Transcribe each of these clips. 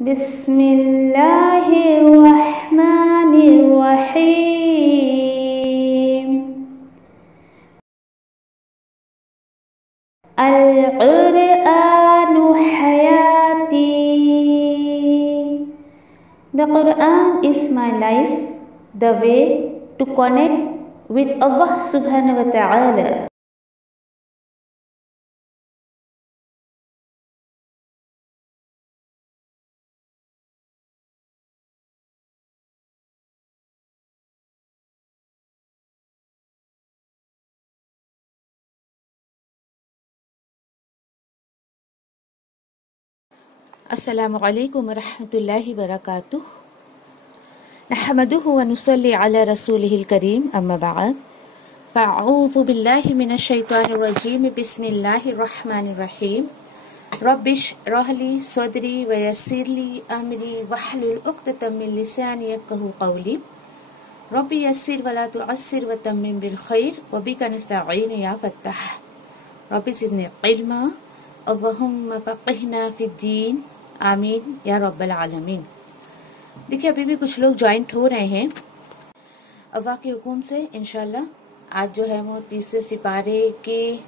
बिस्मिल्लाहिर्रहमानिर्रहीम। अल-क़ुरआनु हयाती। The Quran is my life, the way to connect with Allah Subhanahu wa Ta'ala. अस्सलामुअलैकुम वरहमतुल्लाहि वबरकातुह। नहमदुहु व नुसल्ली अला रसूलिहिल करीम, अम्मा बाद। फ़अऊज़ु बिल्लाहि मिनश शैतानिर रजीम, बिस्मिल्लाहिर रहमानिर रहीम। रब्बिश्रह ली सदरी व यस्सिर ली अमरी वहलुल उक़दतम मिन लिसानी यफ़क़हू क़ौली। रब्बि यस्सिर व ला तुअस्सिर व तम्मिम बिल खैर व बिका नस्तईन या फ़त्ताह। रब्बि ज़िदनी इल्मा अल्लाहुम्मा फ़क़िहना फ़िद्दीन, आमीन या रब्बल आलमीन। देखिए, अभी भी कुछ लोग ज्वाइंट हो रहे हैं। अल्लाह के हुक्म से इंशाल्लाह आज जो है वो तीसरे सिपारे की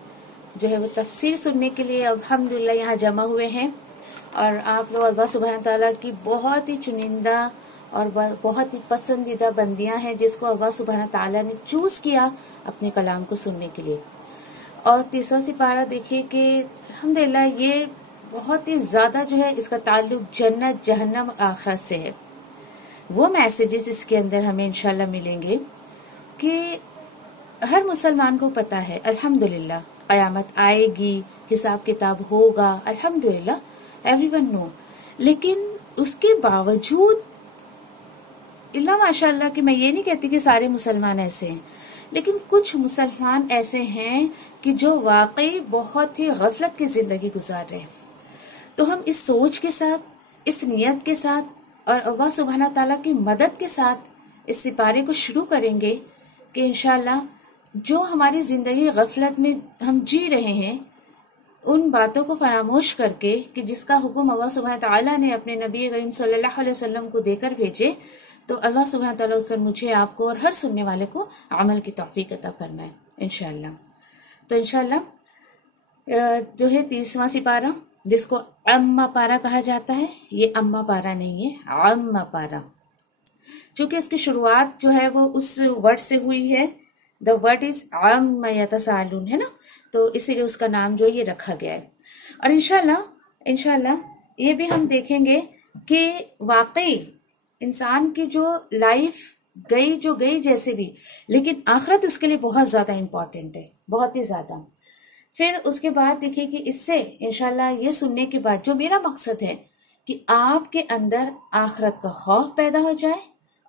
जो है वो तफसीर सुनने के लिए अल्हम्दुलिल्लाह यहाँ जमा हुए हैं। और आप लोग अल्लाह सुब्हान ताला की बहुत ही चुनिंदा और बहुत ही पसंदीदा बंदियां हैं, जिसको अल्लाह सुब्हान ताला ने चूज किया अपने कलाम को सुनने के लिए। और तीसरा सिपारा देखिए कि अल्हम्दुलिल्लाह ये बहुत ही ज़्यादा जो है इसका ताल्लुक जन्नत, जहन्नम और आखिरत से है। वो मैसेजेस इसके अंदर हमें इंशाल्लाह मिलेंगे कि हर मुसलमान को पता है अल्हम्दुलिल्लाह क़यामत आएगी, हिसाब किताब होगा, अल्हम्दुलिल्लाह एवरीवन नो। लेकिन उसके बावजूद इल्ला माशाअल्लाह कि मैं ये नहीं कहती कि सारे मुसलमान ऐसे हैं, लेकिन कुछ मुसलमान ऐसे हैं कि जो वाकई बहुत ही गफलत की जिंदगी गुजार रहे हैं। तो हम इस सोच के साथ, इस नियत के साथ और अल्लाह सुब्हाना ताला की मदद के साथ इस सिपारे को शुरू करेंगे कि इंशाल्लाह जो हमारी जिंदगी गफलत में हम जी रहे हैं, उन बातों को फरामोश करके कि जिसका हुक्म अल्लाह सुब्हाना ताला ने अपने नबी करीम सल्लल्लाहु अलैहि वसल्लम को देकर भेजे, तो अल्लाह सुब्हाना ताला उस पर मुझे, आपको और हर सुनने वाले को अमल की तौफीक अता फरमाए इंशाल्लाह। तो इंशाल्लाह जो है 30वां सिपारा, जिसको अम्मा पारा कहा जाता है, ये अम्मा पारा नहीं है, अम्मा पारा। चूंकि इसकी शुरुआत जो है वो उस वर्ड से हुई है, द वर्ड इज अम्मा यतसालून, है ना, तो इसीलिए उसका नाम जो ये रखा गया है। और इंशाल्लाह ये भी हम देखेंगे कि वाकई इंसान की जो लाइफ गई जैसे भी, लेकिन आखिरत उसके लिए बहुत ज्यादा इंपॉर्टेंट है, बहुत ही ज्यादा। फिर उसके बाद देखिए कि इससे इंशाल्लाह ये सुनने के बाद जो मेरा मकसद है कि आपके अंदर आखिरत का खौफ पैदा हो जाए।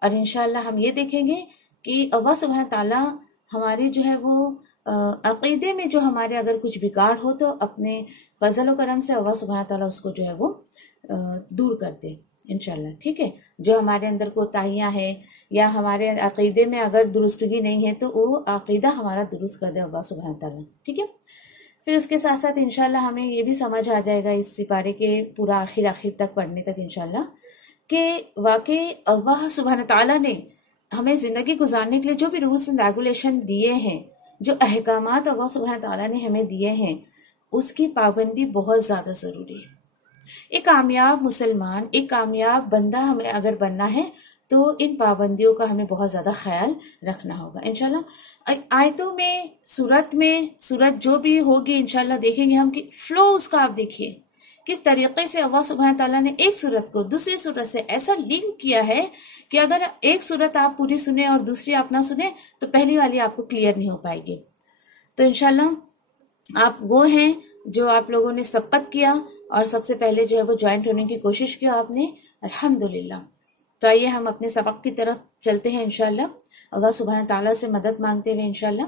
और इंशाल्लाह हम ये देखेंगे कि अल्लाह सुब्हान ताला हमारी जो है वो अकीदे में जो हमारे अगर कुछ बिगाड़ हो तो अपने फजल व करम से अल्लाह सुब्हान ताला उसको जो है वो दूर कर दे इंशाल्लाह। ठीक है, जो हमारे अंदर कोताहियां हैं या हमारे अकीदे में अगर दुरुस्तगी नहीं है तो वो अकीदा हमारा दुरुस्त कर दे अल्लाह सुब्हान ताला। ठीक है, फिर उसके साथ साथ इंशाल्लाह हमें ये भी समझ आ जाएगा इस सिपारे के पूरा आखिर तक पढ़ने तक इंशाल्लाह कि वाकई अल्लाह सुब्हान ताला ने हमें जिंदगी गुजारने के लिए जो भी रूल्स एंड रेगुलेशन दिए हैं, जो अहकामात अल्लाह सुब्हान ताला ने हमें दिए हैं, उसकी पाबंदी बहुत ज्यादा जरूरी है। एक कामयाब मुसलमान, एक कामयाब बंदा हमें अगर बनना है तो इन पाबंदियों का हमें बहुत ज्यादा ख्याल रखना होगा इंशाल्लाह। आयतों में, सूरत जो भी होगी इंशाल्लाह देखेंगे हम कि फ्लो उसका आप देखिए किस तरीके से अल्लाह सुब्हान ताला ने एक सूरत को दूसरी सूरत से ऐसा लिंक किया है कि अगर एक सूरत आप पूरी सुने और दूसरी आप ना सुने तो पहली वाली आपको क्लियर नहीं हो पाएगी। तो इंशाल्लाह आप वो हैं जो आप लोगों ने शपथ किया और सबसे पहले जो है वो ज्वाइंट होने की कोशिश की आपने, अल्हम्दुलिल्लाह। तो आइए हम अपने सबक की तरफ चलते हैं इंशाल्लाह, अल्लाह सुब्हान ताला से मदद मांगते हुए इंशाल्लाह।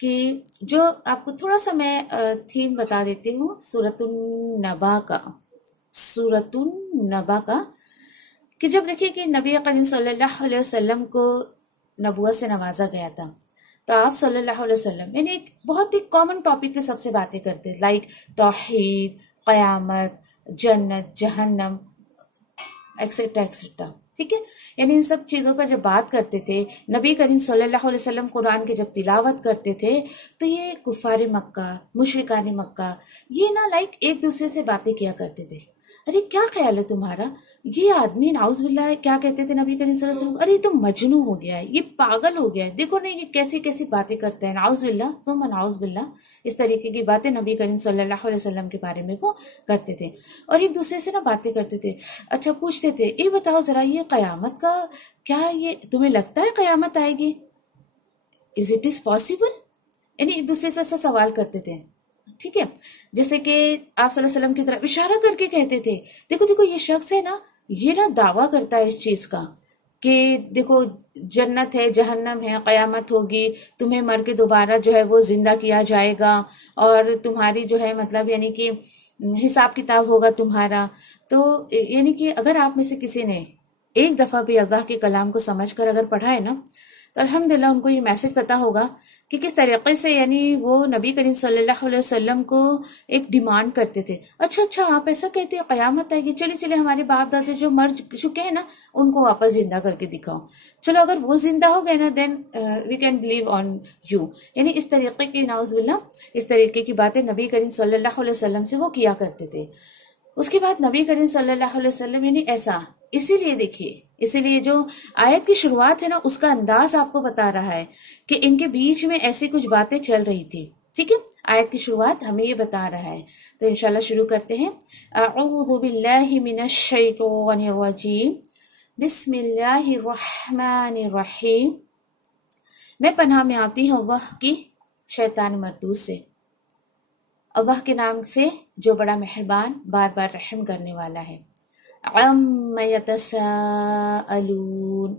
कि जो आपको थोड़ा सा मैं थीम बता देती हूँ सूरतुन नबा का, कि जब देखिए कि नबी करीम सल्लल्लाहु अलैहि वसल्लम को नबुवत से नवाजा गया था, तो आप सल्लल्लाहु अलैहि वसल्लम यानी एक बहुत ही कॉमन टॉपिक पे सबसे बातें करते, लाइक तौहीद, क़यामत, जन्नत, जहन्नम, एक्सेट्रा एक्सेट्रा। ठीक है, यानी इन सब चीज़ों पर जब बात करते थे, नबी करीम सल्लल्लाहु अलैहि वसल्लम कुरान की जब तिलावत करते थे, तो ये कुफार मक्का, मुशरिकान मक्का, ये ना लाइक एक दूसरे से बातें किया करते थे। अरे क्या ख्याल है तुम्हारा, ये आदमी नाउज़ुबिल्लाह क्या कहते थे नबी करीम सल्लल्लाहु अलैहि वसल्लम, अरे ये तो मजनू हो गया है, ये पागल हो गया है, देखो ना ये कैसी कैसी बातें करते हैं, नाउज़ुबिल्लाह तुम नाउज़ुबिल्लाह। इस तरीके की बातें नबी करीम सल्लल्लाहु अलैहि वसल्लम के बारे में वो करते थे और एक दूसरे से ना बातें करते थे। अच्छा, पूछते थे ये बताओ जरा, ये कयामत का क्या, ये तुम्हें लगता है कयामत आएगी, इज इट इज पॉसिबल, यानी एक दूसरे से ऐसा सवाल करते थे। ठीक है, जैसे कि आप सल्लल्लाहु अलैहि वसल्लम की तरफ इशारा करके कहते थे, देखो देखो ये शख्स है ना, ये ना दावा करता है इस चीज का कि देखो जन्नत है, जहन्नम है, कयामत होगी, तुम्हें मर के दोबारा जो है वो जिंदा किया जाएगा और तुम्हारी जो है मतलब यानी कि हिसाब किताब होगा तुम्हारा। तो यानी कि अगर आप में से किसी ने एक दफा भी अल्लाह के कलाम को समझकर अगर पढ़ा है ना, तो अल्हम्दुलिल्लाह उनको ये मैसेज पता होगा कि किस तरीके से यानी वो नबी करीम सल्लल्लाहु अलैहि वसल्लम को एक डिमांड करते थे। अच्छा अच्छा, आप ऐसा कहते हैं कयामत आएगी, चलिए चलिए हमारे बाप दादे जो मर चुके हैं ना उनको वापस जिंदा करके दिखाओ, चलो अगर वो जिंदा हो गए ना then we can believe on you. यानी इस तरीके की नाउज़ुबिल्लाह, इस तरीके की बातें नबी करीम सल्लल्लाहु अलैहि वसल्लम से वो किया करते थे। उसके बाद नबी करीम सल्लल्लाहु अलैहि वसल्लम यानी ऐसा, इसीलिए देखिए, इसीलिए जो आयत की शुरुआत है ना उसका अंदाज आपको बता रहा है कि इनके बीच में ऐसी कुछ बातें चल रही थी। ठीक है, आयत की शुरुआत हमें ये बता रहा है। तो इंशाल्लाह शुरू करते हैं। अऊज़ु बिल्लाहि मिनश शैतानिर रजीम, बिस्मिल्लाहिर रहमानिर रहीम। मैं पनाह में आती हूँ अल्लाह की शैतान मरदूद से, अल्लाह के नाम से जो बड़ा मेहरबान बार बार रहम करने वाला है। अम्मा यतसाअलून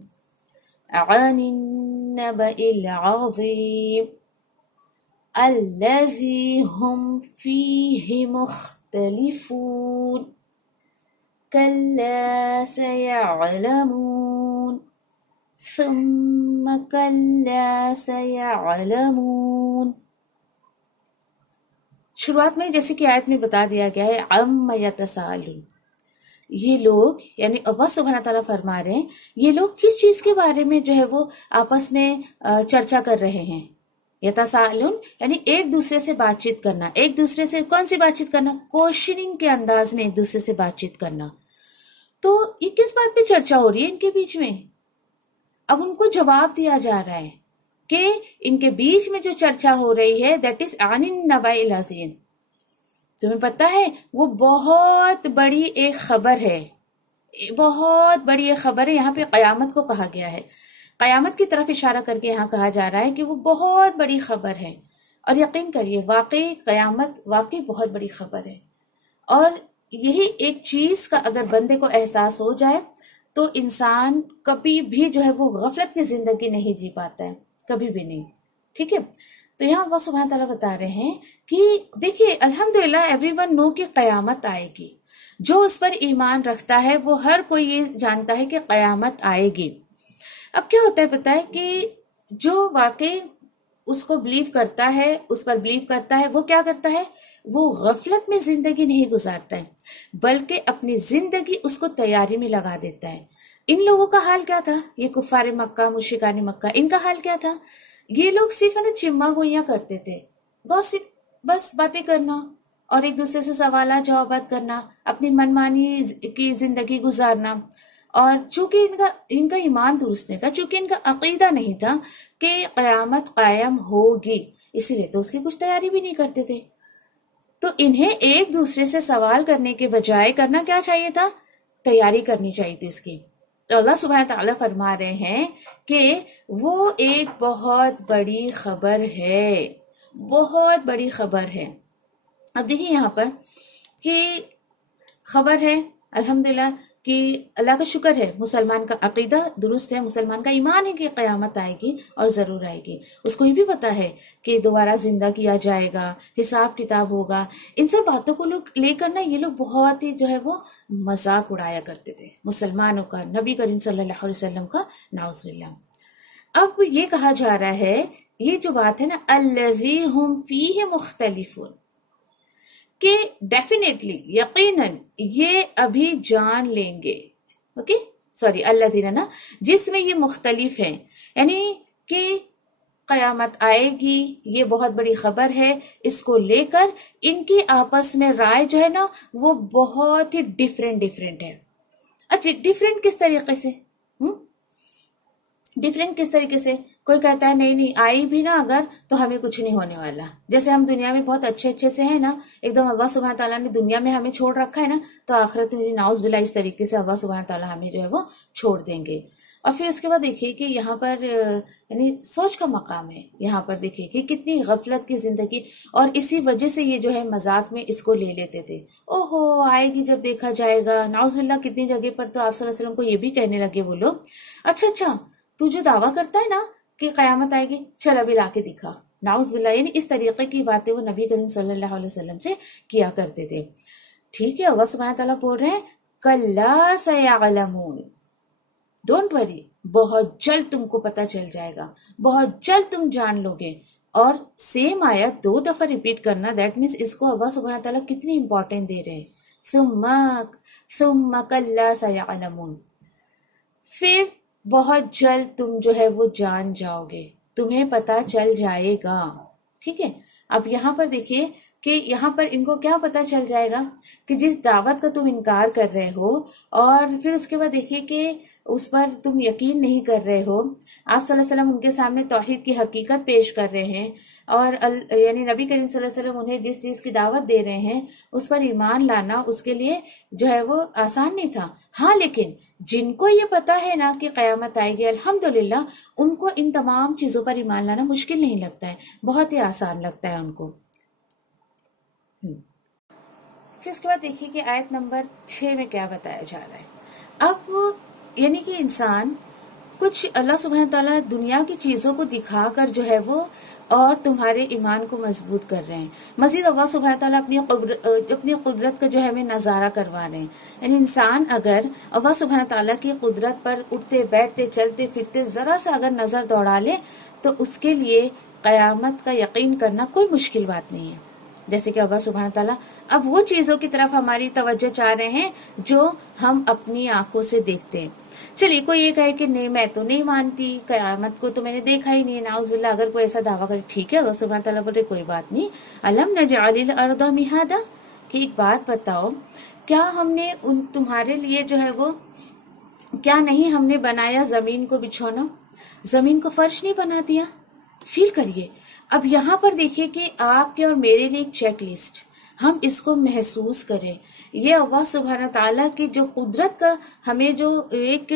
अनिन नबइल अज़ीम अल्लज़ी हुम फीहि मुख्तलिफून कल्ला सयअलमून सुम्मा कल्ला सयअलमून। शुरुआत में जैसे कि आयत में बता दिया गया है, अम्मा यतसाअलून, ये लोग यानी अल्लाह सुब्हानहू तआला फरमा रहे हैं, ये लोग किस चीज के बारे में जो है वो आपस में चर्चा कर रहे हैं। यतसाअलून यानी एक दूसरे से बातचीत करना, एक दूसरे से कौन सी बातचीत करना, क्वेश्चनिंग के अंदाज में एक दूसरे से बातचीत करना। तो ये किस बात पे चर्चा हो रही है इनके बीच में, अब उनको जवाब दिया जा रहा है कि इनके बीच में जो चर्चा हो रही है दैट इज अनिन नबाइल अज़ीम। तुम्हें पता है वो बहुत बड़ी एक खबर है, बहुत बड़ी एक खबर है। यहाँ पे कयामत को कहा गया है, कयामत की तरफ इशारा करके यहाँ कहा जा रहा है कि वो बहुत बड़ी खबर है। और यकीन करिए वाकई कयामत वाकई बहुत बड़ी खबर है। और यही एक चीज का अगर बंदे को एहसास हो जाए तो इंसान कभी भी जो है वो गफलत की जिंदगी नहीं जी पाता है, कभी भी नहीं। ठीक है, तो यहाँ अल्लाह सुब्हानहू तआला बता रहे हैं कि देखिए अल्हम्दुलिल्लाह एवरीवन नो कि कयामत आएगी, जो उस पर ईमान रखता है वो हर कोई ये जानता है कि कयामत आएगी। अब क्या होता है पता है कि जो वाकई उसको बिलीव करता है, उस पर बिलीव करता है, वो क्या करता है, वो गफलत में जिंदगी नहीं गुजारता है बल्कि अपनी जिंदगी उसको तैयारी में लगा देता है। इन लोगों का हाल क्या था, ये कुफार मक्का, मुशरिकान मक्का, इनका हाल क्या था, ये लोग सिर्फ ना चिम्मा गोइयां करते थे, गॉसिप, बस बातें करना और एक दूसरे से सवाल जवाब करना, अपनी मनमानी की जिंदगी गुजारना। और चूंकि इनका ईमान दुरुस्त नहीं था, चूंकि इनका अकीदा नहीं था कि कयामत कायम होगी, इसीलिए तो उसकी कुछ तैयारी भी नहीं करते थे। तो इन्हें एक दूसरे से सवाल करने के बजाय करना क्या चाहिए था, तैयारी करनी चाहिए थी इसकी। तो अल्लाह सुब्हानहू तआला फरमा रहे हैं कि वो एक बहुत बड़ी खबर है, बहुत बड़ी खबर है। अब देखिए यहाँ पर कि खबर है अल्हम्दुलिल्लाह कि अल्लाह का शुक्र है, मुसलमान का अकीदा दुरुस्त है, मुसलमान का ईमान है कि क़यामत आएगी और ज़रूर आएगी। उसको ये भी पता है कि दोबारा जिंदा किया जाएगा, हिसाब किताब होगा। इन सब बातों को लोग लेकर ना ये लोग बहुत ही जो है वो मजाक उड़ाया करते थे मुसलमानों का, नबी करीम सल्लल्लाहु अलैहि वसल्लम का, नाउज़ुबिल्लाह। अब ये कहा जा रहा है, ये जो बात है ना, अल्लज़ी हुम फीहि मुख्तलिफून, कि डेफिनेटली यकीनन ये अभी जान लेंगे, ओके सॉरी अल्लाज़ीना ना, जिसमें ये मुख्तलिफ हैं, यानी कि क़यामत आएगी, ये बहुत बड़ी खबर है, इसको लेकर इनकी आपस में राय जो है ना वो बहुत ही डिफरेंट है। अच्छा डिफरेंट किस तरीके से? डिफरेंट किस तरीके से? कोई कहता है नहीं आई भी ना अगर तो हमें कुछ नहीं होने वाला, जैसे हम दुनिया में बहुत अच्छे से है ना, एकदम अल्लाह सुब्हान ताला ने दुनिया में हमें छोड़ रखा है ना, तो आखिरत में नाउज़ बिल्लाह इस तरीके से अल्लाह सुब्हान ताला हमें जो है वो छोड़ देंगे। और फिर उसके बाद देखिए कि यहाँ पर यानी सोच का मकाम है, यहाँ पर देखिए कि कितनी गफलत की जिंदगी, और इसी वजह से ये जो है मजाक में इसको ले लेते थे, ओहो आएगी जब देखा जाएगा, नाउज़ बिल्लाह। कितनी जगह पर तो आप सल्लल्लाहु अलैहि वसल्लम को ये भी कहने लगे वो लोग, अच्छा तू जो दावा करता है ना कि क़यामत आएगी, चल अभी लाके दिखा, नाउज़ बिल्लाह। यानी इस तरीके की बातें वो नबी करीम सल्लल्लाहु अलैहि वसल्लम से किया करते थे। ठीक है, अल्लाह सुब्हानहू तआला बोल रहे हैं कल्ला सयअलमून, डोंट वरी, बहुत जल्द तुमको पता चल जाएगा, बहुत जल्द तुम जान लोगे। और सेम आयत 2 दफा रिपीट करना, दैट मीन्स इसको अल्लाह सुब्हानहू तआला कितनी इंपॉर्टेंट दे रहे हैं। सुम्मा कल्ला सयअलमून, फिर बहुत जल्द तुम जो है वो जान जाओगे, तुम्हें पता चल जाएगा। ठीक है, अब यहाँ पर देखिए कि यहाँ पर इनको क्या पता चल जाएगा कि जिस दावत का तुम इनकार कर रहे हो, और फिर उसके बाद देखिए कि उस पर तुम यकीन नहीं कर रहे हो। आप सल्लल्लाहु अलैहि वसल्लम उनके सामने तौहीद की हकीकत पेश कर रहे हैं, और यानी नबी करीम सल्लल्लाहु अलैहि वसल्लम उन्हें जिस चीज की दावत दे रहे हैं उस पर ईमान लाना उसके लिए जो है वो आसान नहीं था। हाँ, लेकिन जिनको ये पता है ना कि क़यामत आएगी, अल्हम्दुलिल्लाह, उनको इन तमाम चीजों पर ईमान लाना मुश्किल नहीं लगता है, बहुत ही आसान लगता है उनको। फिर उसके बाद देखिए कि आयत नंबर 6 में क्या बताया जा रहा है। अब यानी कि इंसान कुछ अल्लाह सुब्हानहू तआला दुनिया की चीजों को दिखाकर जो है वो और तुम्हारे ईमान को मजबूत कर रहे हैं। मजीद अल्लाह सुब्हानहू तआला अपनी कुदरत का जो है हमें नजारा करवा रहे हैं। यानी इंसान अगर अल्लाह सुब्हानहू तआला की कुदरत पर उठते बैठते चलते फिरते जरा सा अगर नजर दौड़ा ले तो उसके लिए कयामत का यकीन करना कोई मुश्किल बात नहीं है। जैसे कि अल्लाह सुब्हानहू तआला अब वो चीजों की तरफ हमारी तवज्जो चाह रहे हैं जो हम अपनी आंखों से देखते हैं। चलिए कोई ये कहे कि नहीं मैं तो नहीं मानती, कयामत को तो मैंने देखा ही नहीं है, नाउज़ बिल्लाह, अगर कोई ऐसा दावा करे, ठीक है, अल्लाह सुब्हानहू तआला बोल रहे कोई बात नहीं, अलम नजअलिल अर्दा मिहादा, कि एक बात बताओ, क्या हमने उन तुम्हारे लिए जो है वो क्या नहीं हमने बनाया जमीन को बिछौना, जमीन को फर्श नहीं बना दिया। फील करिए। अब यहाँ पर देखिए कि आपके और मेरे लिए एक चेक लिस्ट, हम इसको महसूस करें। ये अल्लाह सुब्हानहू तआला की जो कुदरत का हमें जो एक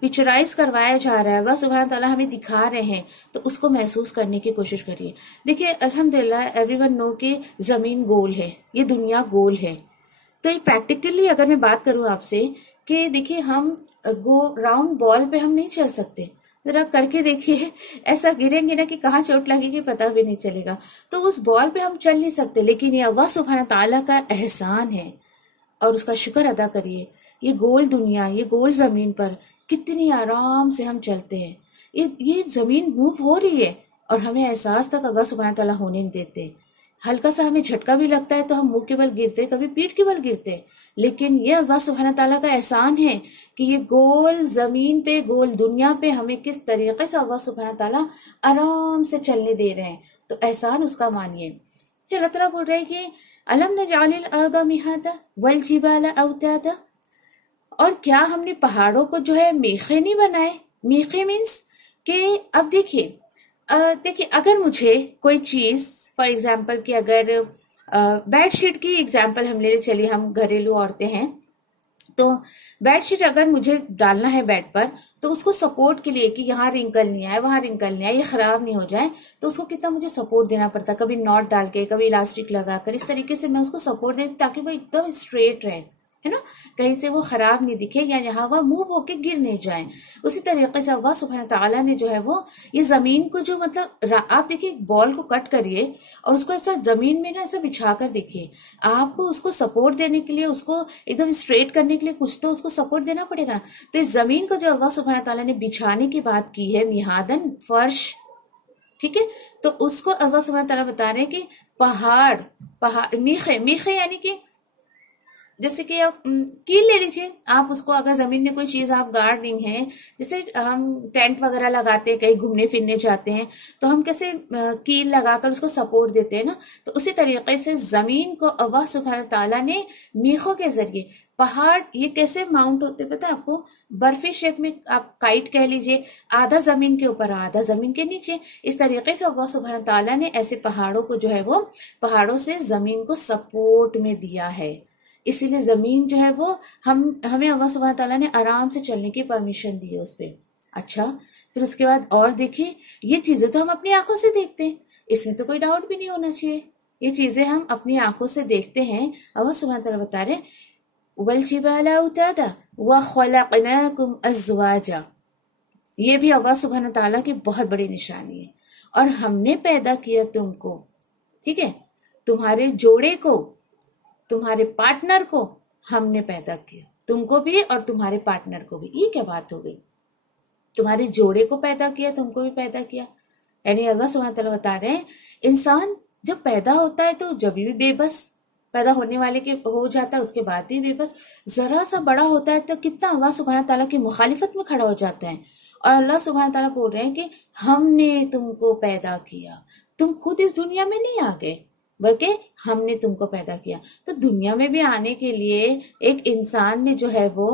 पिक्चराइज करवाया जा रहा है, अल्लाह सुब्हानहू तआला हमें दिखा रहे हैं, तो उसको महसूस करने की कोशिश करिए। देखिए अल्हम्दुलिल्लाह एवरीवन नो कि जमीन गोल है, ये दुनिया गोल है। तो एक प्रैक्टिकली अगर मैं बात करूं आपसे कि देखिए हम राउंड बॉल पे हम नहीं चल सकते, जरा करके देखिए, ऐसा गिरेंगे ना कि कहाँ चोट लगेगी पता भी नहीं चलेगा। तो उस बॉल पे हम चल नहीं सकते, लेकिन ये अल्लाह सुब्हानहू तआला का एहसान है और उसका शुक्र अदा करिए। ये गोल दुनिया, ये गोल जमीन पर कितनी आराम से हम चलते हैं। ये जमीन मूव हो रही है और हमें एहसास तक अल्लाह सुब्हानहू तआला होने नहीं देते। हल्का सा हमें झटका भी लगता है तो हम मुंह के बल गिरते, कभी पीठ के बल गिरते, लेकिन ये अल्लाह सुब्हानहू तआला का एहसान है कि ये गोल जमीन पे, गोल दुनिया पे हमें किस तरीके से अल्लाह सुब्हानहू तआला आराम से चलने दे रहे हैं। तो एहसान उसका मानिए। फिर अल्लाह तआला बोल रहे हैं कि अलम नजअलिल अर्दा मिहादा वल जिबाला औतादा, और क्या हमने पहाड़ों को जो है मेखे नहीं बनाए। मेखे मीन्स कि अब देखिए अगर मुझे कोई चीज फॉर एग्जाम्पल कि अगर बेडशीट की एग्जाम्पल हम ले ले, चलिए हम घरेलू औरतें हैं, तो बेडशीट अगर मुझे डालना है बेड पर, तो उसको सपोर्ट के लिए कि यहाँ रिंकल नहीं आए, वहां रिंकल नहीं आए, ये खराब नहीं हो जाए, तो उसको कितना मुझे सपोर्ट देना पड़ता, कभी नॉट डाल के, कभी इलास्टिक लगाकर, इस तरीके से मैं उसको सपोर्ट देती ताकि वो एकदम स्ट्रेट रहे, है ना, कहीं से वो खराब नहीं दिखे या यहाँ वह मूव होके गिर नहीं जाए। उसी तरीके से अल्लाह सुब्हानहू तआला ने जो है वो ये जमीन को जो मतलब आप देखिए बॉल को कट करिए और उसको ऐसा जमीन में ना ऐसा बिछा कर देखिए, आपको उसको सपोर्ट देने के लिए, उसको एकदम स्ट्रेट करने के लिए कुछ तो उसको सपोर्ट देना पड़ेगा ना। तो इस जमीन को जो अल्लाह सुब्हानहू तआला ने बिछाने की बात की है, मिहादन फर्श, ठीक है, तो उसको अल्लाह सुब्हानहू तआला बता रहे हैं कि पहाड़ मीखे यानी कि जैसे कि आप कील ले लीजिए, आप उसको अगर जमीन में कोई चीज आप गाड़ रही हैं, जैसे हम टेंट वगैरह लगाते हैं, कहीं घूमने फिरने जाते हैं, तो हम कैसे कील लगाकर उसको सपोर्ट देते हैं ना, तो उसी तरीके से जमीन को अल्लाह सुब्हान ताला ने मीखों के जरिए, पहाड़ ये कैसे माउंट होते पता है आपको, बर्फी शेप में, आप काइट कह लीजिए, आधा जमीन के ऊपर आधा जमीन के नीचे, इस तरीके से अल्लाह सुब्हान ताला ने ऐसे पहाड़ों को जो है वो पहाड़ों से जमीन को सपोर्ट में दिया है। इसीलिए जमीन जो है वो हमें अल्लाह सुब्हान ताला ने आराम से चलने की परमिशन दी है उस पर। अच्छा, फिर उसके बाद और देखिए, ये चीजें तो हम अपनी आंखों से देखते हैं, इसमें तो कोई डाउट भी नहीं होना चाहिए, ये चीजें हम अपनी आंखों से देखते हैं। अल्लाह सुब्हान ताला बता रहे वल्जिबाला औतादा व खलकनाकुम अज़वाजा, ये भी अल्लाह सुब्हान ताला की बहुत बड़ी निशानी है। और हमने पैदा किया तुमको, ठीक है, तुम्हारे जोड़े को, तुम्हारे पार्टनर को हमने पैदा किया, तुमको भी और तुम्हारे पार्टनर को भी। ये क्या बात हो गई, तुम्हारे जोड़े को पैदा किया, तुमको भी पैदा किया। यानी अल्लाह सुब्हान तआला बता रहे हैं, इंसान जब पैदा होता है तो जब भी बेबस, पैदा होने वाले के हो जाता है, उसके बाद भी बेबस, जरा सा बड़ा होता है तो कितना अल्लाह सुब्हान तआला की मुखालिफत में खड़ा हो जाता है। और अल्लाह सुब्हान तआला बोल रहे हैं कि हमने तुमको पैदा किया, तुम खुद इस दुनिया में नहीं आ गए, बल्कि हमने तुमको पैदा किया। तो दुनिया में भी आने के लिए एक इंसान ने जो है वो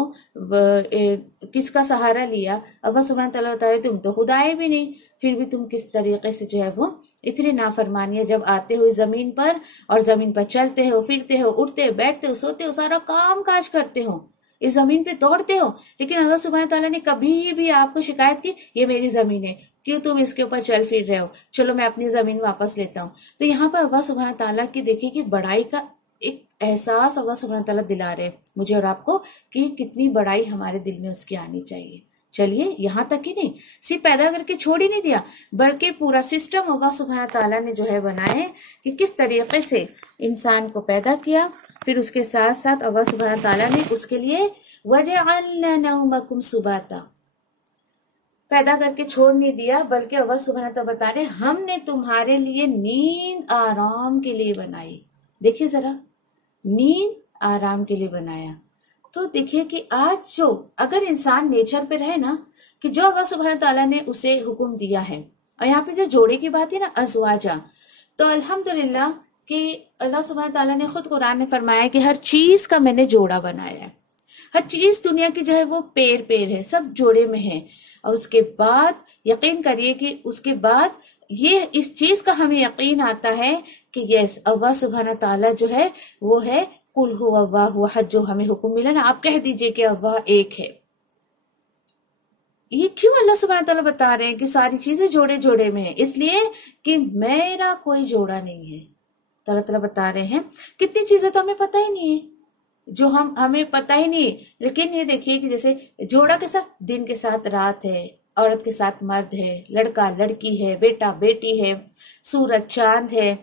किसका सहारा लिया? अल्लाह सुब्हान तआला बता रहे तुम तो खुद आए भी नहीं, फिर भी तुम किस तरीके से जो है वो इतनी नाफरमानियां, जब आते हो जमीन पर और जमीन पर चलते हो, फिरते हो, उठते बैठते हो, सोते हो, सारा काम काज करते हो, इस जमीन पे दौड़ते हो, लेकिन अल्लाह सुब्हान तआला ने कभी भी आपको शिकायत की ये मेरी जमीन है, क्यों तुम इसके ऊपर चल फिर रहे हो, चलो मैं अपनी जमीन वापस लेता हूँ। तो यहाँ पर अल्लाह सुब्हान तआला की देखिए कि बड़ाई का एक एहसास अल्लाह सुब्हान तआला दिला रहे हैं मुझे और आपको कि कितनी बड़ाई हमारे दिल में उसकी आनी चाहिए। चलिए, यहाँ तक ही नहीं, सिर्फ पैदा करके छोड़ ही नहीं दिया, बल्कि पूरा सिस्टम अल्लाह सुब्हान तआला ने जो है बनाए कि किस तरीके से इंसान को पैदा किया। फिर उसके साथ साथ अल्लाह सुब्हान तआला ने उसके लिए वजअलना नौमकुम सुबाता, पैदा करके छोड़ नहीं दिया, बल्कि अल्लाह सुब्हान तआला बता रहे हमने तुम्हारे लिए नींद आराम के लिए बनाई। देखिए जरा, नींद आराम के लिए बनाया। तो देखिए कि आज जो अगर इंसान नेचर पे रहे ना, कि जो अल्लाह सुब्हान तआला ने उसे हुक्म दिया है, और यहाँ पे जो जोड़े की बात है ना, अज़वाजा, तो अल्हम्दुलिल्लाह कि अल्लाह सुब्हान तआला ने खुद कुरान में फरमाया कि हर चीज का मैंने जोड़ा बनाया है, हर चीज दुनिया की जो है वो पेड़ है, सब जोड़े में है। और उसके बाद यकीन करिए कि उसके बाद ये इस चीज का हमें यकीन आता है कि यस, अल्लाह सुब्हान तआला जो है वो है कुल हुवल्लाहु अहद, जो हमें हुक्म मिला ना, आप कह दीजिए कि अल्लाह एक है। ये क्यों अल्लाह सुब्हान तआला बता रहे हैं कि सारी चीजें जोड़े जोड़े में है? इसलिए कि मेरा कोई जोड़ा नहीं है। अल्लाह तआला बता रहे हैं कितनी चीजें तो हमें पता ही नहीं है, जो हमें पता ही नहीं। लेकिन ये देखिए कि जैसे जोड़ा के साथ दिन के साथ रात है, औरत के साथ मर्द है, लड़का लड़की है, बेटा बेटी है, सूरज चांद है,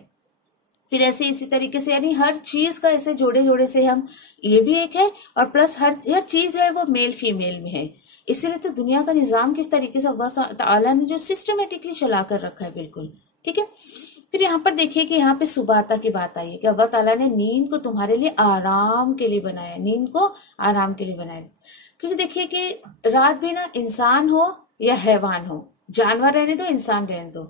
फिर ऐसे इसी तरीके से, यानी हर चीज का ऐसे जोड़े जोड़े से हम, ये भी एक है, और प्लस हर चीज है वो मेल फीमेल में है। इसीलिए तो दुनिया का निजाम किस तरीके से अल्लाह ताला ने जो सिस्टमेटिकली चला कर रखा है, बिल्कुल ठीक है। फिर यहाँ पर देखिए कि यहाँ पे सुबाता की बात आई है कि अल्लाह ताला ने नींद को तुम्हारे लिए आराम के लिए बनाया, नींद को आराम के लिए बनाया। क्योंकि देखिए कि रात भी ना, इंसान हो या हैवान हो, जानवर रहने दो, इंसान रहने दो,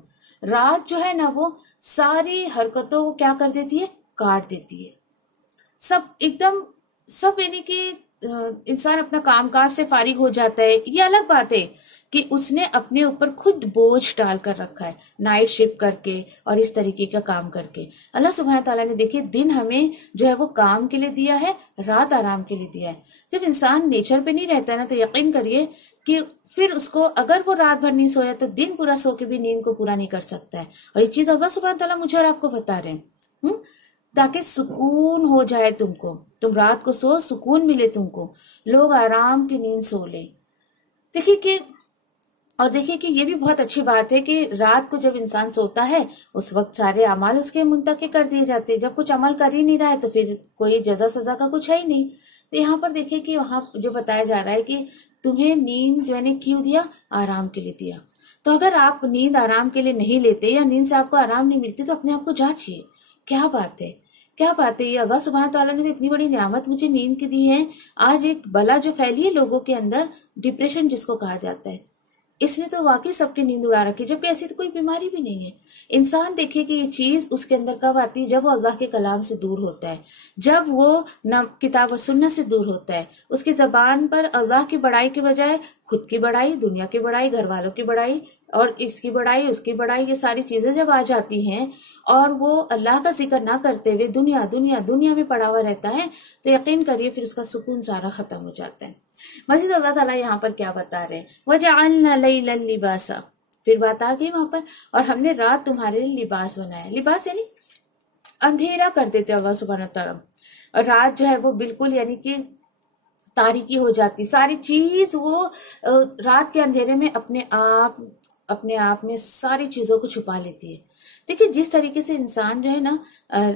रात जो है ना वो सारी हरकतों को क्या कर देती है, काट देती है। सब एकदम सब, यानी कि इंसान अपना कामकाज से फारिग हो जाता है। ये अलग बात है कि उसने अपने ऊपर खुद बोझ डाल कर रखा है, नाइट शिफ्ट करके और इस तरीके का काम करके। अल्लाह सुब्हान तआला ने देखिए दिन हमें जो है वो काम के लिए दिया है, रात आराम के लिए दिया है। जब इंसान नेचर पे नहीं रहता है ना, तो यकीन करिए कि फिर उसको अगर वो रात भर नहीं सोया तो दिन पूरा सो के भी नींद को पूरा नहीं कर सकता है। और ये चीज अल्लाह सुब्हान तआला मुझे और आपको बता रहे हैं ताकि सुकून हो जाए तुमको, तुम रात को सो, सुकून मिले तुमको, लोग आराम की नींद सो ले। देखिए कि और देखिए कि ये भी बहुत अच्छी बात है कि रात को जब इंसान सोता है उस वक्त सारे अमाल उसके मुंतके कर दिए जाते हैं। जब कुछ अमल कर ही नहीं रहा है तो फिर कोई जजा सजा का कुछ है ही नहीं। तो यहाँ पर देखिए कि वहां जो बताया जा रहा है कि तुम्हें नींद मैंने क्यों दिया, आराम के लिए दिया। तो अगर आप नींद आराम के लिए नहीं लेते या नींद से आपको आराम नहीं मिलती तो अपने आप को जांचिए, क्या बात है, क्या बात है, ये अल्लाह सुब्हान ताला ने तो इतनी बड़ी नियामत मुझे नींद की दी है। आज एक बला जो फैली है लोगों के अंदर, डिप्रेशन जिसको कहा जाता है, इसने तो वाकई सबकी नींद उड़ा रखी, जबकि ऐसी तो कोई बीमारी भी नहीं है। इंसान देखिए कि ये चीज उसके अंदर कब आती है, जब वो अल्लाह के कलाम से दूर होता है, जब वो न किताब और सुन्नत से दूर होता है। उसकी जबान पर अल्लाह की बड़ाई के बजाय खुद की बड़ाई, दुनिया की बड़ाई, घर वालों की बड़ाई और इसकी बड़ाई, उसकी बड़ाई, ये सारी चीजें जब आ जाती हैं और वो अल्लाह का जिक्र ना करते हुए दुनिया दुनिया दुनिया में पड़ा हुआ रहता है, तो यकीन करिए फिर उसका सुकून सारा खत्म हो जाता है। मजीद अल्लाह ताला यहाँ पर क्या बता रहे हैं, वजअलना लैलन लिबासा, फिर बात आ गई वहां पर, और हमने रात तुम्हारे लिए लिबास बनाया। लिबास यानी अंधेरा कर देते अल्लाह सुब्हान ताला, और रात जो है वो बिल्कुल यानी कि तारीकी हो जाती, सारी चीज वो रात के अंधेरे में अपने आप में सारी चीजों को छुपा लेती है। देखिए जिस तरीके से इंसान जो है ना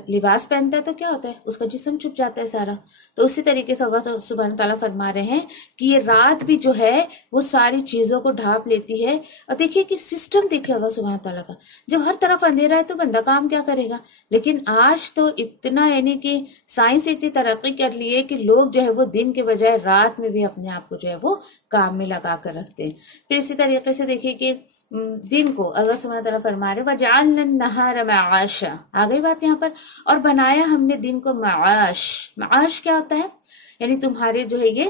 लिबास पहनता है तो क्या होता है, उसका जिस्म छुप जाता है सारा, तो उसी तरीके से अल्लाह सुब्हान ताला फरमा रहे हैं कि ये रात भी जो है वो सारी चीजों को ढांप लेती है। और देखिए कि सिस्टम देखिए अल्लाह सुब्हान ताला का, जब हर तरफ अंधेरा है तो बंदा काम क्या करेगा। लेकिन आज तो इतना यानी कि साइंस इतनी तरक्की कर ली है कि लोग जो है वो दिन के बजाय रात में भी अपने आप को जो है वो काम में लगा कर रखते हैं। फिर इसी तरीके से देखिए कि दिन को अल्लाह सुब्हान ताला फरमा रहे वजअलना नहार मआशा, आ गई बात यहाँ पर, और बनाया हमने दिन को माश। माश क्या होता है, यानी तुम्हारे जो है ये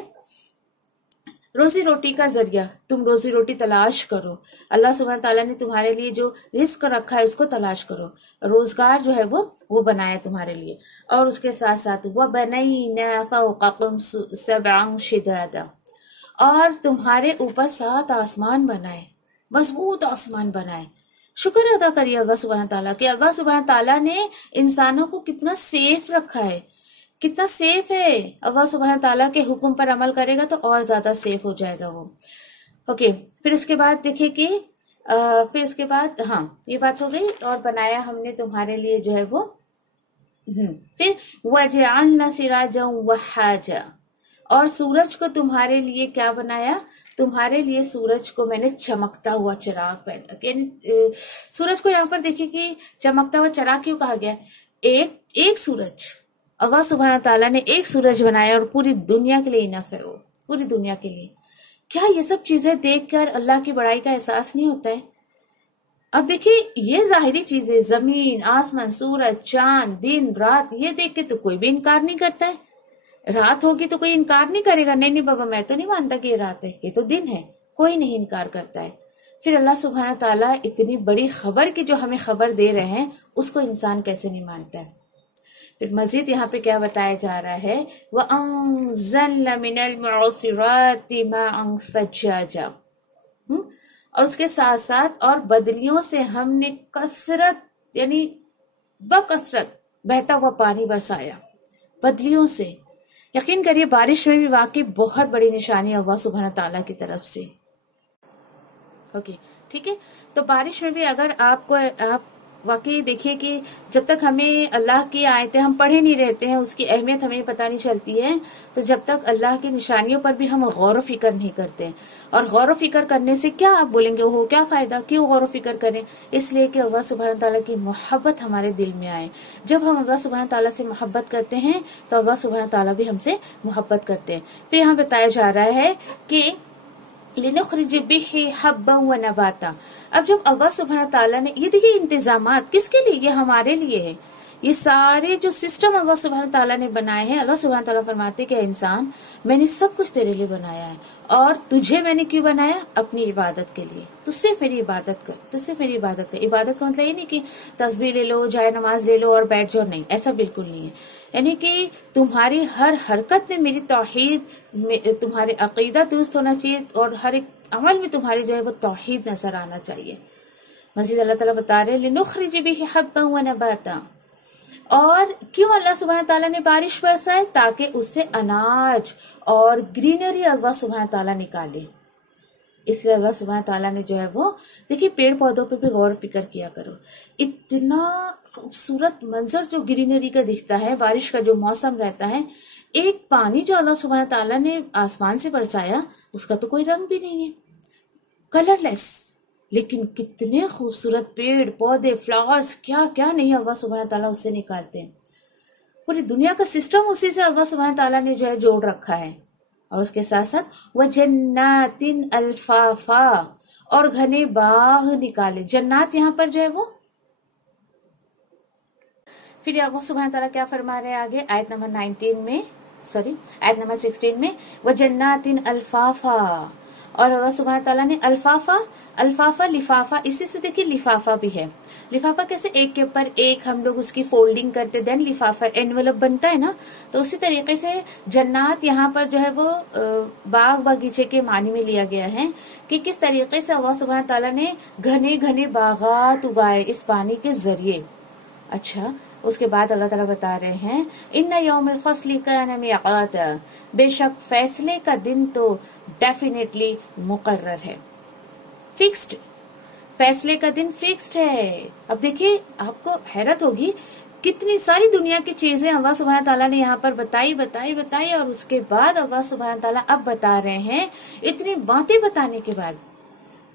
रोजी रोटी का जरिया, तुम रोजी रोटी तलाश करो। अल्लाह सुब्हान ताला ने तुम्हारे लिए जो रिस्क रखा है उसको तलाश करो, रोजगार जो है वो बनाया तुम्हारे लिए। और उसके साथ साथ वह बनैना फौक़कुम सबअन शिदादा, और तुम्हारे ऊपर 7 आसमान बनाए, मजबूत आसमान बनाए। शुक्र अदा करिए अल्लाह सुब्हान ताला कि अल्लाह सुब्हान ताला ने इंसानों को कितना सेफ रखा है, कितना सेफ है। अल्लाह सुब्हान ताला के हुक्म पर अमल करेगा तो और ज्यादा सेफ हो जाएगा वो। ओके, फिर उसके बाद देखिए कि फिर उसके बाद हाँ ये बात हो गई, और बनाया हमने तुम्हारे लिए जो है वो फिर वजअलना सिराजा वहाजा, और सूरज को तुम्हारे लिए क्या बनाया, तुम्हारे लिए सूरज को मैंने चमकता हुआ चिराग पैदा। सूरज को यहाँ पर देखिए कि चमकता हुआ चिराग क्यों कहा गया, एक सूरज, अल्लाह सुब्हान ताला ने एक सूरज बनाया और पूरी दुनिया के लिए इनफ है वो, पूरी दुनिया के लिए। क्या ये सब चीजें देखकर अल्लाह की बड़ाई का एहसास नहीं होता है। अब देखिए ये जाहिरी चीजें, जमीन आसमान सूरज चांद दिन रात, ये देख के तो कोई भी इनकार नहीं करता है। रात होगी तो कोई इनकार नहीं करेगा, नहीं नहीं बाबा मैं तो नहीं मानता कि ये रात है, ये तो दिन है, कोई नहीं इनकार करता है। फिर अल्लाह सुब्हान ताला इतनी बड़ी खबर की जो हमें खबर दे रहे हैं उसको इंसान कैसे नहीं मानता है। फिर मजीद यहाँ पे क्या बताया जा रहा है, वअंज़लना मिनल मुअसिराति माअन सज्जाजा, और उसके साथ साथ और बदलियों से हमने कसरत यानी बकसरत बहता हुआ पानी बरसाया, बदलियों से। यकीन करिए बारिश में भी वाकई बहुत बड़ी निशानी अल्लाह सुब्हान ताला की तरफ से। ओके ठीक है, तो बारिश में भी अगर आप वाकई देखिए कि जब तक हमें अल्लाह की आयतें हम पढ़े नहीं रहते हैं, उसकी अहमियत हमें पता नहीं चलती है, तो जब तक अल्लाह की निशानियों पर भी हम गौर फिक्र नहीं करते। और गौर फिक्र करने से क्या आप बोलेंगे हो क्या फायदा, क्यों गौर फिक्र करें, इसलिए कि अल्लाह सुब्हान ताला की मोहब्बत हमारे दिल में आए। जब हम अल्लाह सुब्हान ताला से मोहब्बत करते हैं तो अल्लाह सुब्हान ताला भी हमसे मोहब्बत करते हैं। फिर यहाँ बताया जा रहा है कि लिनुखरिज बिही हब्बा व नबाता। अब जब अल्लाह सुब्हान ताला ने ये देखिए इंतजामात किसके लिए, ये हमारे लिए है। ये सारे जो सिस्टम अल्लाह सुब्हान ताला ने बनाए हैं, अल्लाह सुब्हान ताला फरमाते कि इंसान मैंने सब कुछ तेरे लिए बनाया है, और तुझे मैंने क्यों बनाया, अपनी इबादत के लिए। तो सिर्फ मेरी इबादत कर, तो सिर्फ मेरी इबादत कर। इबादत का मतलब ये नहीं कि तस्बीह ले लो, जाए नमाज ले लो और बैठ जाओ, नहीं, ऐसा बिल्कुल नहीं है। यानी कि तुम्हारी हर हरकत में मेरी तौहीद, तुम्हारे अकीदा दुरुस्त होना चाहिए, और हर एक अमल में तुम्हारे जो है वो तौहीद नजर आना चाहिए। मज़ीद अल्लाह ताला बता रहे लिनुखरिज बिही हब्बा व नबाता, और क्यों अल्लाह सुब्हान ताला ने बारिश बरसाए, ताकि उससे अनाज और ग्रीनरी अल्लाह सुब्हान ताला निकाले। इसलिए अल्लाह सुब्हान ताला ने जो है वो देखिए पेड़ पौधों पे भी गौर फिक्र किया करो। इतना खूबसूरत मंजर जो ग्रीनरी का दिखता है, बारिश का जो मौसम रहता है, एक पानी जो अल्लाह सुब्हान ताला ने आसमान से बरसाया उसका तो कोई रंग भी नहीं है, कलरलेस, लेकिन कितने खूबसूरत पेड़ पौधे फ्लावर्स क्या क्या नहीं अल्लाह सुब्हान ताला उससे निकालते हैं। पूरी दुनिया का सिस्टम उसी से अल्लाह सुब्हान ताला ने जो है जोड़ रखा है। और उसके साथ साथ वह जन्नातिन अल्फाफा, और घने बाग निकाले। जन्नात यहाँ पर जो है वो, फिर अल्लाह सुब्हान ताला क्या फरमा रहे हैं आगे आयत नंबर 19 में, सॉरी आयत नंबर 16 में, वह जन्नातिन अल्फाफा, और अल्लाह सुब्हान ताला ने अल्फाफा, अल्फाफा लिफाफा, इसी से देखिए लिफाफा भी है। लिफाफा कैसे, एक के ऊपर एक हम लोग उसकी फोल्डिंग करते देन लिफाफा एनवेलप बनता है ना, तो उसी तरीके से जन्नात यहाँ पर जो है वो बाग बगीचे के मानी में लिया गया है कि किस तरीके से अल्लाह सुब्हान ताला ने घने घने बागात उगाए इस पानी के जरिए। अच्छा, उसके बाद अल्लाह ताला बता रहे हैं इन्ना यौमुल फस्ली काना मिक़ाता, बेशक फैसले का दिन तो डेफिनेटली मुकर्रर है, फिक्स्ड, फैसले का दिन फिक्स्ड है। अब देखिए आपको हैरत होगी कितनी सारी दुनिया की चीजें अल्लाह सुब्हान ताला ने यहाँ पर बताई बताई बताई, और उसके बाद अल्लाह सुब्हान ताला अब बता रहे हैं इतनी बातें बताने के बाद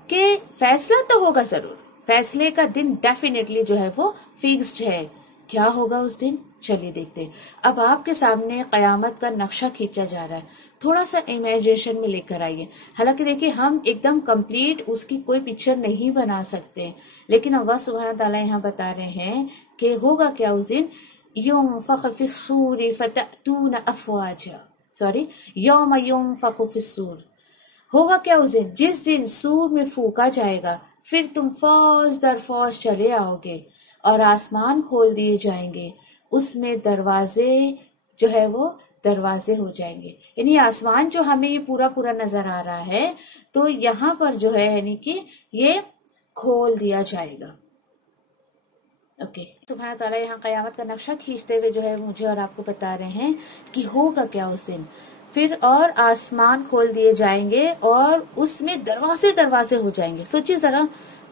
कि फैसला तो होगा जरूर, फैसले का दिन डेफिनेटली जो है वो फिक्स्ड है। क्या होगा उस दिन, चलिए देखते हैं। अब आपके सामने कयामत का नक्शा खींचा जा रहा है, थोड़ा सा इमेजिनेशन में लेकर आइए। हालांकि देखिए हम एकदम कंप्लीट उसकी कोई पिक्चर नहीं बना सकते, लेकिन अल्लाह सुब्हान ताला यहाँ बता रहे हैं कि होगा क्या उस दिन, युनफ़ख़ फ़िस्सूरि फ़तअतून अफ़वाजा, सॉरी यौम युनफ़ख़ फ़िस्सूर, होगा क्या उस दिन, जिस दिन सूर में फूका जाएगा, फिर तुम फौज दर फौज चले आओगे और आसमान खोल दिए जाएंगे, उसमें दरवाजे जो है वो दरवाजे हो जाएंगे। यानी आसमान जो हमें ये पूरा पूरा नजर आ रहा है, तो यहाँ पर जो है यानी कि ये खोल दिया जाएगा। ओके, सुब्हान ताला यहाँ कयामत का नक्शा खींचते हुए जो है मुझे और आपको बता रहे हैं कि होगा क्या उस दिन, फिर और आसमान खोल दिए जाएंगे और उसमें दरवाजे दरवाजे हो जाएंगे। सोचिए जरा,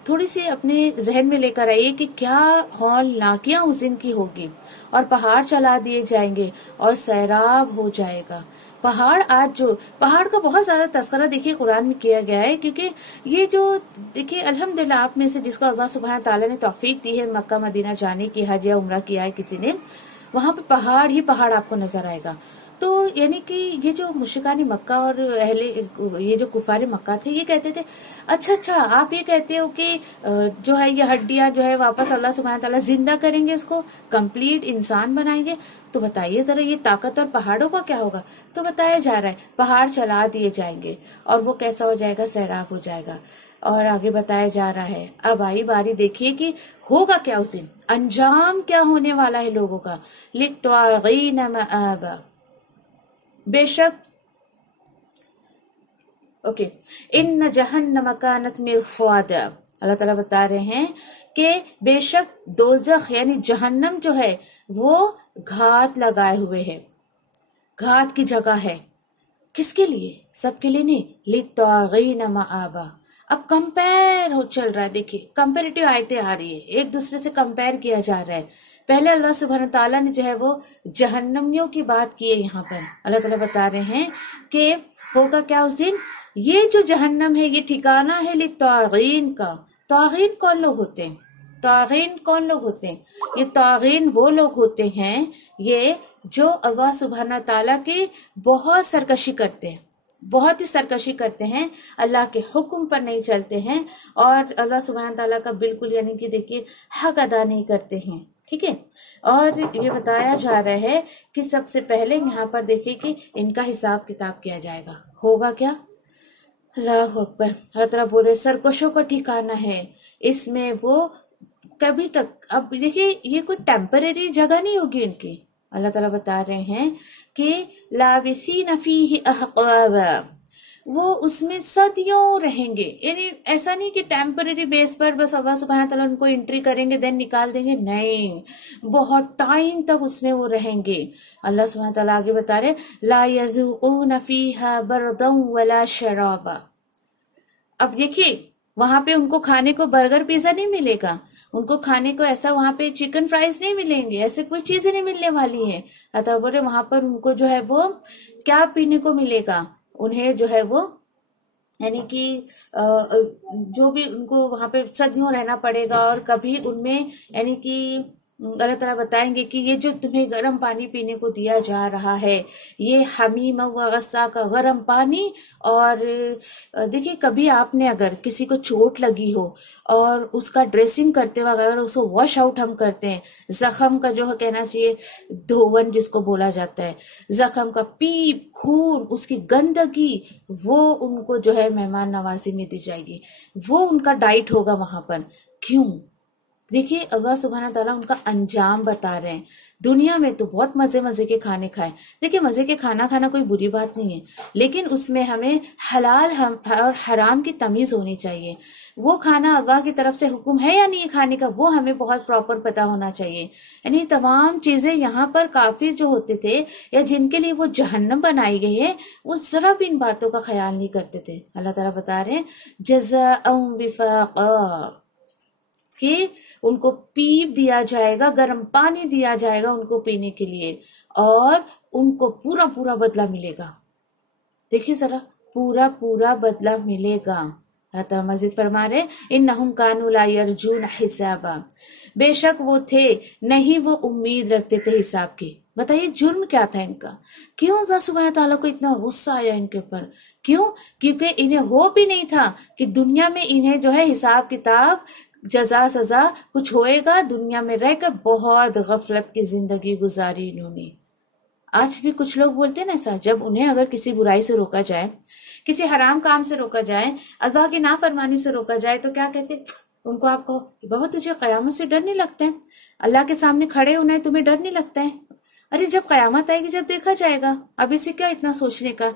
थोड़ी सी अपने जहन में लेकर आइए कि क्या हौलनाकियां उस दिन की होगी। और पहाड़ चला दिए जाएंगे और सैराब हो जाएगा। पहाड़, आज जो पहाड़ का बहुत ज्यादा तस्करा देखिए कुरान में किया गया है, क्योंकि ये जो देखिए अल्हम्दुलिल्लाह आप में से जिसको अल्लाह सुब्हान ताला ने तौफीक दी है मक्का मदीना जाने की, हज या उम्रा किया है किसी ने, वहां पे पहाड़ ही पहाड़ आपको नजर आएगा। तो यानी कि ये जो मुश्रिकानी मक्का और अहले ये जो कुफारे मक्का थे, ये कहते थे अच्छा आप ये कहते हो कि जो है ये हड्डियां जो है वापस अल्लाह सुब्हान ताला जिंदा करेंगे, इसको कंप्लीट इंसान बनाएंगे। तो बताइए जरा ये ताकत और पहाड़ों का क्या होगा। तो बताया जा रहा है पहाड़ चला दिए जाएंगे और वो कैसा हो जाएगा, सैराब हो जाएगा। और आगे बताया जा रहा है, अब आई बारी देखिए कि होगा क्या उस दिन, अंजाम क्या होने वाला है लोगों का। लित्वागीन मआबा, बेशक ओके, इन जहन्नम कानत मिर्सादा, अल्लाह ताला बता रहे हैं कि बेशक दोज़ख यानी जहन्नम जो है वो घात लगाए हुए है, घात की जगह है। किसके लिए, सबके लिए नहीं, लित्वागीन मआबा। अब कंपेयर हो चल रहा है, देखिए कंपेरेटिव आयतें आ रही है, एक दूसरे से कंपेयर किया जा रहा है। पहले अल्लाह सुब्हान ताला ने जो है वो जहन्नमियों की बात की है। यहाँ पर अल्लाह ताला बता रहे हैं कि होगा क्या उस दिन, ये जो जहन्नम है ये ठिकाना है लित्वागीन का। तागीन कौन लोग होते हैं, तागीन कौन लोग होते हैं, ये तागीन वो लोग होते हैं ये जो अल्लाह सुब्हान ताला की बहुत सरकशी करते हैं, बहुत ही सरकशी करते हैं, अल्लाह के हुक्म पर नहीं चलते हैं और अल्लाह सुब्हान ताला का बिल्कुल यानी कि देखिए हक अदा नहीं करते हैं। ठीक है, और ये बताया जा रहा है कि सबसे पहले यहाँ पर देखिए कि इनका हिसाब किताब किया जाएगा। होगा क्या, अल्लाहु अकबर। अल्लाह ताला बोल रहे सरकशों का ठिकाना है, इसमें वो कभी तक, अब देखिए ये कोई टेम्परेरी जगह नहीं होगी इनकी। अल्लाह ताला बता रहे हैं कि लाबिसीन फीही अहक़ाबा, वो उसमें सदियों रहेंगे। यानी ऐसा नहीं कि टेम्परेरी बेस पर बस अल्लाह सुब्हान ताला उनको एंट्री करेंगे देन निकाल देंगे, नहीं, बहुत टाइम तक उसमें वो रहेंगे। अल्लाह सुब्हान ताला आगे बता रहे ला यज़ूक़ून फ़ीहा बरदन वला शराबा। अब देखिए वहां पे उनको खाने को बर्गर पिज्जा नहीं मिलेगा, उनको खाने को ऐसा वहां पे चिकन फ्राइज नहीं मिलेंगे, ऐसे कोई चीजें नहीं मिलने वाली है। अतः बोले वहां पर उनको जो है वो क्या पीने को मिलेगा, उन्हें जो है वो यानी कि जो भी उनको वहां पे सदियों रहना पड़ेगा और कभी उनमें यानी कि अल्लाह ताला बताएंगे कि ये जो तुम्हें गर्म पानी पीने को दिया जा रहा है, ये हमीम व गस्सा का गर्म पानी। और देखिए, कभी आपने अगर किसी को चोट लगी हो और उसका ड्रेसिंग करते वक्त अगर उसको वॉश आउट हम करते हैं, जख्म का जो है कहना चाहिए धोवन जिसको बोला जाता है, जख्म का पीप, खून, उसकी गंदगी, वो उनको जो है मेहमान नवाजी में दी जाएगी, वो उनका डाइट होगा वहां पर। क्यों? देखिए, अल्लाह सुब्हाना ताला उनका अंजाम बता रहे हैं। दुनिया में तो बहुत मजे मजे के खाने खाए। देखिए, मजे के खाना खाना कोई बुरी बात नहीं है, लेकिन उसमें हमें हलाल और हराम की तमीज होनी चाहिए। वो खाना अल्लाह की तरफ से हुक्म है या नहीं खाने का, वो हमें बहुत प्रॉपर पता होना चाहिए। यानी तमाम चीजें यहाँ पर काफिर जो होते थे या जिनके लिए वो जहन्नम बनाई गई है, वो जरा भी इन बातों का ख्याल नहीं करते थे। अल्लाह ताला बता रहे हैं जज़ाअन विफाक़ा, कि उनको पीप दिया जाएगा, गर्म पानी दिया जाएगा उनको पीने के लिए, और उनको पूरा पूरा बदला मिलेगा। देखिए जरा, पूरा पूरा बदला मिलेगा। अल्लाह ताला मजीद फरमा रहे इन्नहुम कानू ला यरजून हिसाबा, बेशक वो थे नहीं वो उम्मीद रखते थे हिसाब की। बताइए जुर्म क्या था इनका? क्यों अल्लाह सुब्हानहू तआला को इतना गुस्सा आया इनके ऊपर? क्यों? क्योंकि इन्हें हो भी नहीं था कि दुनिया में इन्हें जो है हिसाब किताब, जजा सजा कुछ होएगा। दुनिया में रहकर बहुत गफलत की जिंदगी गुजारी इन्होंने। आज भी कुछ लोग बोलते हैं ना ऐसा, जब उन्हें अगर किसी बुराई से रोका जाए, किसी हराम काम से रोका जाए, अल्लाह की नाफरमानी से रोका जाए, तो क्या कहते? उनको आप कहो बहुत तुझे कयामत से डर नहीं लगता है? अल्लाह के सामने खड़े होना है, तुम्हें डर नहीं लगता है? अरे जब कयामत आएगी, जब देखा जाएगा, अभी से क्या इतना सोचने का?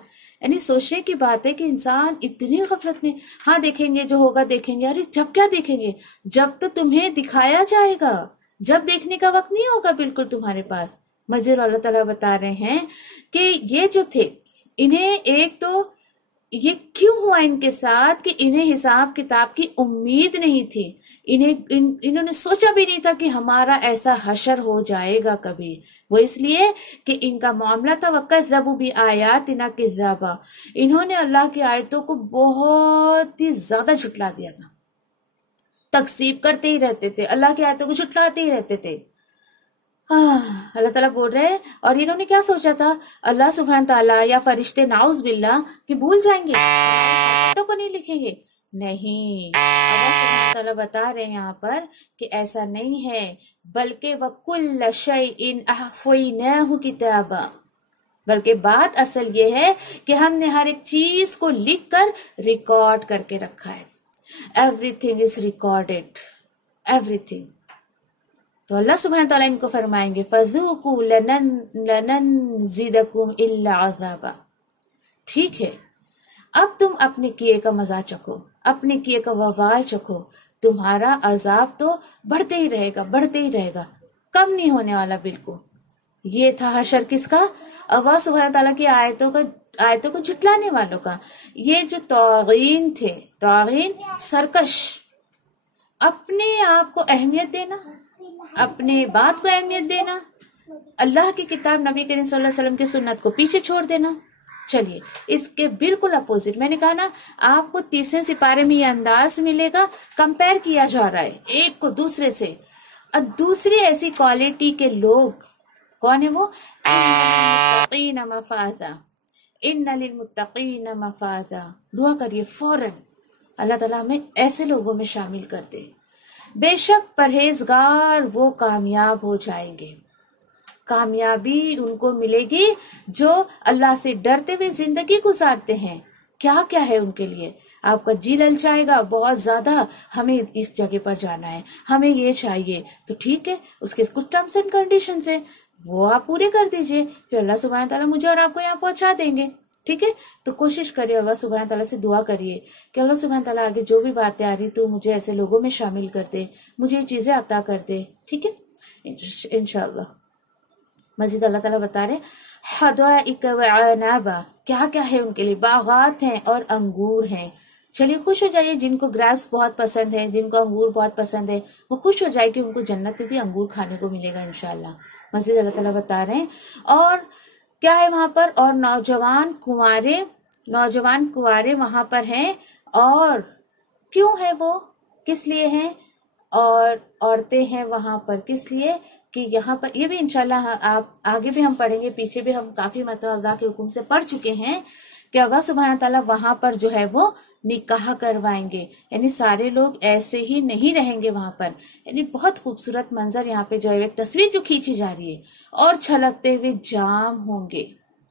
यानी सोचने की बात है कि इंसान इतनी गफलत में, हाँ देखेंगे जो होगा देखेंगे। अरे जब क्या देखेंगे? जब तो तुम्हें दिखाया जाएगा, जब देखने का वक्त नहीं होगा बिल्कुल तुम्हारे पास। मजीद अल्लाह ताला बता रहे हैं कि ये जो थे, इन्हें एक तो ये क्यों हुआ इनके साथ कि इन्हें हिसाब किताब की उम्मीद नहीं थी। इन्होंने सोचा भी नहीं था कि हमारा ऐसा हशर हो जाएगा कभी। वो इसलिए कि इनका मामला था वक़ज़्ज़बू भी आयातिना किज़्ज़ाबा, इन्होंने अल्लाह की आयतों को बहुत ही ज्यादा झुटला दिया था, तकसीब करते ही रहते थे, अल्लाह की आयतों को झुटलाते ही रहते थे। अल्लाह ताला बोल रहे हैं, और इन्होंने क्या सोचा था? अल्लाह सुब्हान ताला या फरिश्ते नाउज बिल्ला कि भूल जाएंगे, तो को नहीं लिखेंगे। नहीं, अल्लाह सुब्हान ताला बता रहे हैं यहाँ पर कि ऐसा नहीं है, बल्कि वकुल्ल शैइन अहसैनाहु किताबा, बल्कि बात असल ये है कि हमने हर एक चीज को लिख कर रिकॉर्ड करके रखा है। Everything is recorded, everything. तो अल्लाह सुब्हानहू तआला इनको फरमाएंगे फज़ूकू लननज़िदकुम इल्ला अज़ाबा। ठीक है, अब तुम अपने किए का मजा चखो, अपने किए का वबाल चखो, तुम्हारा अजाब तो बढ़ते ही रहेगा, बढ़ते ही रहेगा, कम नहीं होने वाला बिल्कुल। ये था हशर किसका? अल्लाह सुब्हानहू तआला की आयतों को झुटलाने वालों का। ये जो तौगीन थे, तौगीन सरकश, अपने आप को अहमियत देना, अपने बात को अहमियत देना, अल्लाह की किताब नबी करीम सल्लल्लाहु अलैहि वसल्लम की सुन्नत को पीछे छोड़ देना। चलिए, इसके बिल्कुल अपोजिट, मैंने कहा ना आपको तीसरे सिपारे में ये अंदाज मिलेगा, कंपेयर किया जा रहा है एक को दूसरे से। और दूसरी ऐसी क्वालिटी के लोग कौन है? वो इन्ना लिलमुत्तक़ीन मफ़ाज़ा। दुआ करिए फौरन, अल्लाह ताला हमें ऐसे लोगों में शामिल कर दे। बेशक परहेजगार वो कामयाब हो जाएंगे, कामयाबी उनको मिलेगी जो अल्लाह से डरते हुए जिंदगी गुजारते हैं। क्या क्या है उनके लिए? आपका जी ललचाएगा बहुत ज्यादा, हमें इस जगह पर जाना है, हमें ये चाहिए, तो ठीक है, उसके कुछ टर्म्स एंड कंडीशंस है, वो आप पूरे कर दीजिए, फिर अल्लाह सुब्हानहू तआला मुझे और आपको यहाँ पहुंचा देंगे। ठीक है, तो कोशिश करिए, अल्लाह सुब्हानहू तआला से दुआ करिए कि अल्लाह सुब्हानहू तआला आगे जो भी बातें आ रही तो मुझे ऐसे लोगों में शामिल कर दे, मुझे ये चीजें अता कर दे। ठीक है, इंशाअल्लाह। मजीद अल्लाह ताला बता रहे हदाइक व अनाबा, क्या क्या है उनके लिए? बागात हैं और अंगूर हैं। चलिए खुश हो जाइए, जिनको ग्रेप्स बहुत पसंद है, जिनको अंगूर बहुत पसंद है, वो खुश हो जाए कि उनको जन्नत में भी अंगूर खाने को मिलेगा इंशाअल्लाह। मजीद अल्लाह ताला बता रहे हैं, और क्या है वहां पर? और नौजवान कुंवारे वहां पर हैं। और क्यों है वो? किस लिए हैं? और औरतें हैं वहां पर, किस लिए कि यहाँ पर ये भी इंशाल्लाह आप आगे भी हम पढ़ेंगे, पीछे भी हम काफी मतलब अल्लाह के हुक्म से पढ़ चुके हैं कि अल्लाह सुब्हान ताला वहां पर जो है वो निकाह करवाएंगे, यानी सारे लोग ऐसे ही नहीं रहेंगे वहां पर। यानी बहुत खूबसूरत मंजर यहाँ पे जो है एक तस्वीर जो खींची जा रही है, और छलकते हुए जाम होंगे,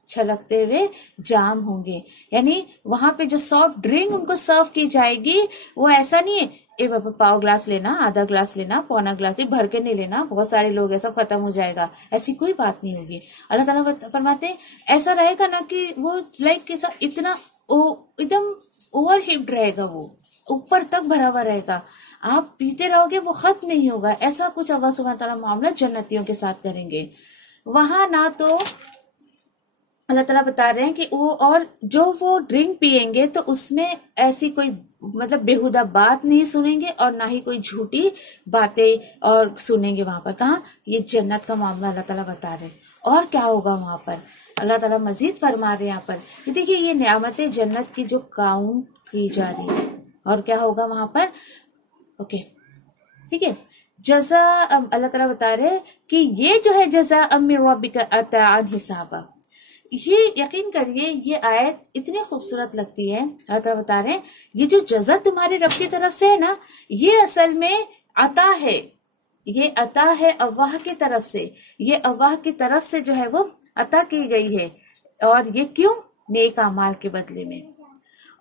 छलकते हुए जाम होंगे। यानी वहां पे जो सॉफ्ट ड्रिंक उनको सर्व की जाएगी वो ऐसा नहीं है ए बाबा पाव ग्लास लेना, आधा ग्लास लेना, पौना ग्लास भर के नहीं लेना, बहुत सारे लोग ऐसा खत्म हो जाएगा, ऐसी कोई बात नहीं होगी। अल्लाह ताला फरमाते हैं ऐसा रहेगा ना कि वो लाइक इतना एकदम ओवर हिप्ड रहेगा, वो ऊपर तक भरा हुआ रहेगा, आप पीते रहोगे वो खत्म नहीं होगा। ऐसा कुछ अल्लाह सुब्हान ताला मामला जन्नतियों के साथ करेंगे। वहां ना तो अल्लाह ताला बता रहे हैं कि वो, और जो वो ड्रिंक पिएंगे तो उसमें ऐसी कोई मतलब बेहुदा बात नहीं सुनेंगे और ना ही कोई झूठी बातें और सुनेंगे वहां पर। कहा ये जन्नत का मामला अल्लाह ताला बता रहे हैं। और क्या होगा वहां पर, अल्लाह ताला मजीद फरमा रहे हैं यहाँ पर कि देखिए ये नियामतें जन्नत की जो काउंट की जा रही है, और क्या होगा वहां पर। ओके ठीक है, जज़ा अल्लाह ताला बता रहे हैं कि ये जो है जज़ा मिन रब्बिका अताअन हिसाबा, ये यकीन करिए ये आयत इतनी खूबसूरत लगती है। अल्लाह ताला बता रहे हैं ये जो जज़ा तुम्हारे रब की तरफ से है ना, ये असल में अता है, ये अता है अल्लाह की तरफ से, ये अल्लाह की तरफ से जो है वो अता की गई है। और ये क्यों, नेक अमाल के बदले में।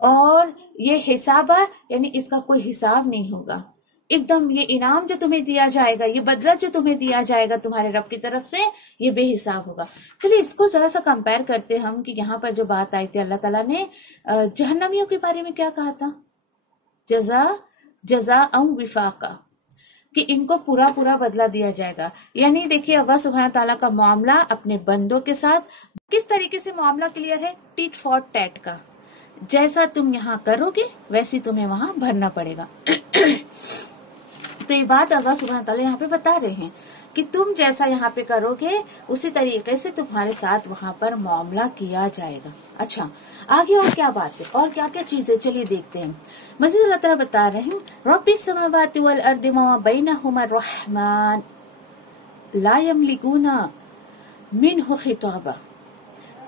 और ये हिसाबा यानी इसका कोई हिसाब नहीं होगा, एकदम ये इनाम जो तुम्हें दिया जाएगा, ये बदला जो तुम्हें दिया जाएगा तुम्हारे रब की तरफ से, ये बेहिसाब होगा। चलिए इसको जरा सा कंपेयर करते हम कि यहाँ पर जो बात आई थी, अल्लाह ताला ने जहन्नमियों के बारे में क्या कहा था, जज़ा विफाका, कि इनको पूरा पूरा बदला दिया जाएगा। यानी देखिए अल्लाह सुब्हान ताला का मामला अपने बंदों के साथ किस तरीके से मामला क्लियर है, टिट फॉर टैट का, जैसा तुम यहाँ करोगे वैसे तुम्हें वहां भरना पड़ेगा। तो ये बात अल्लाह सुब्हान ताला यहाँ पे बता रहे हैं कि तुम जैसा यहाँ पे करोगे उसी तरीके से तुम्हारे साथ वहां पर मामला किया जाएगा। अच्छा आगे और क्या बात है, और क्या क्या चीजें, चलिए देखते हैं। मज़ीद अल्लाह ताला बता रहे हैं रब्बिस समावाति वल अर्दि व मा बैनहुमा रहमान ला यमलिकुना मिनहु खिताबा,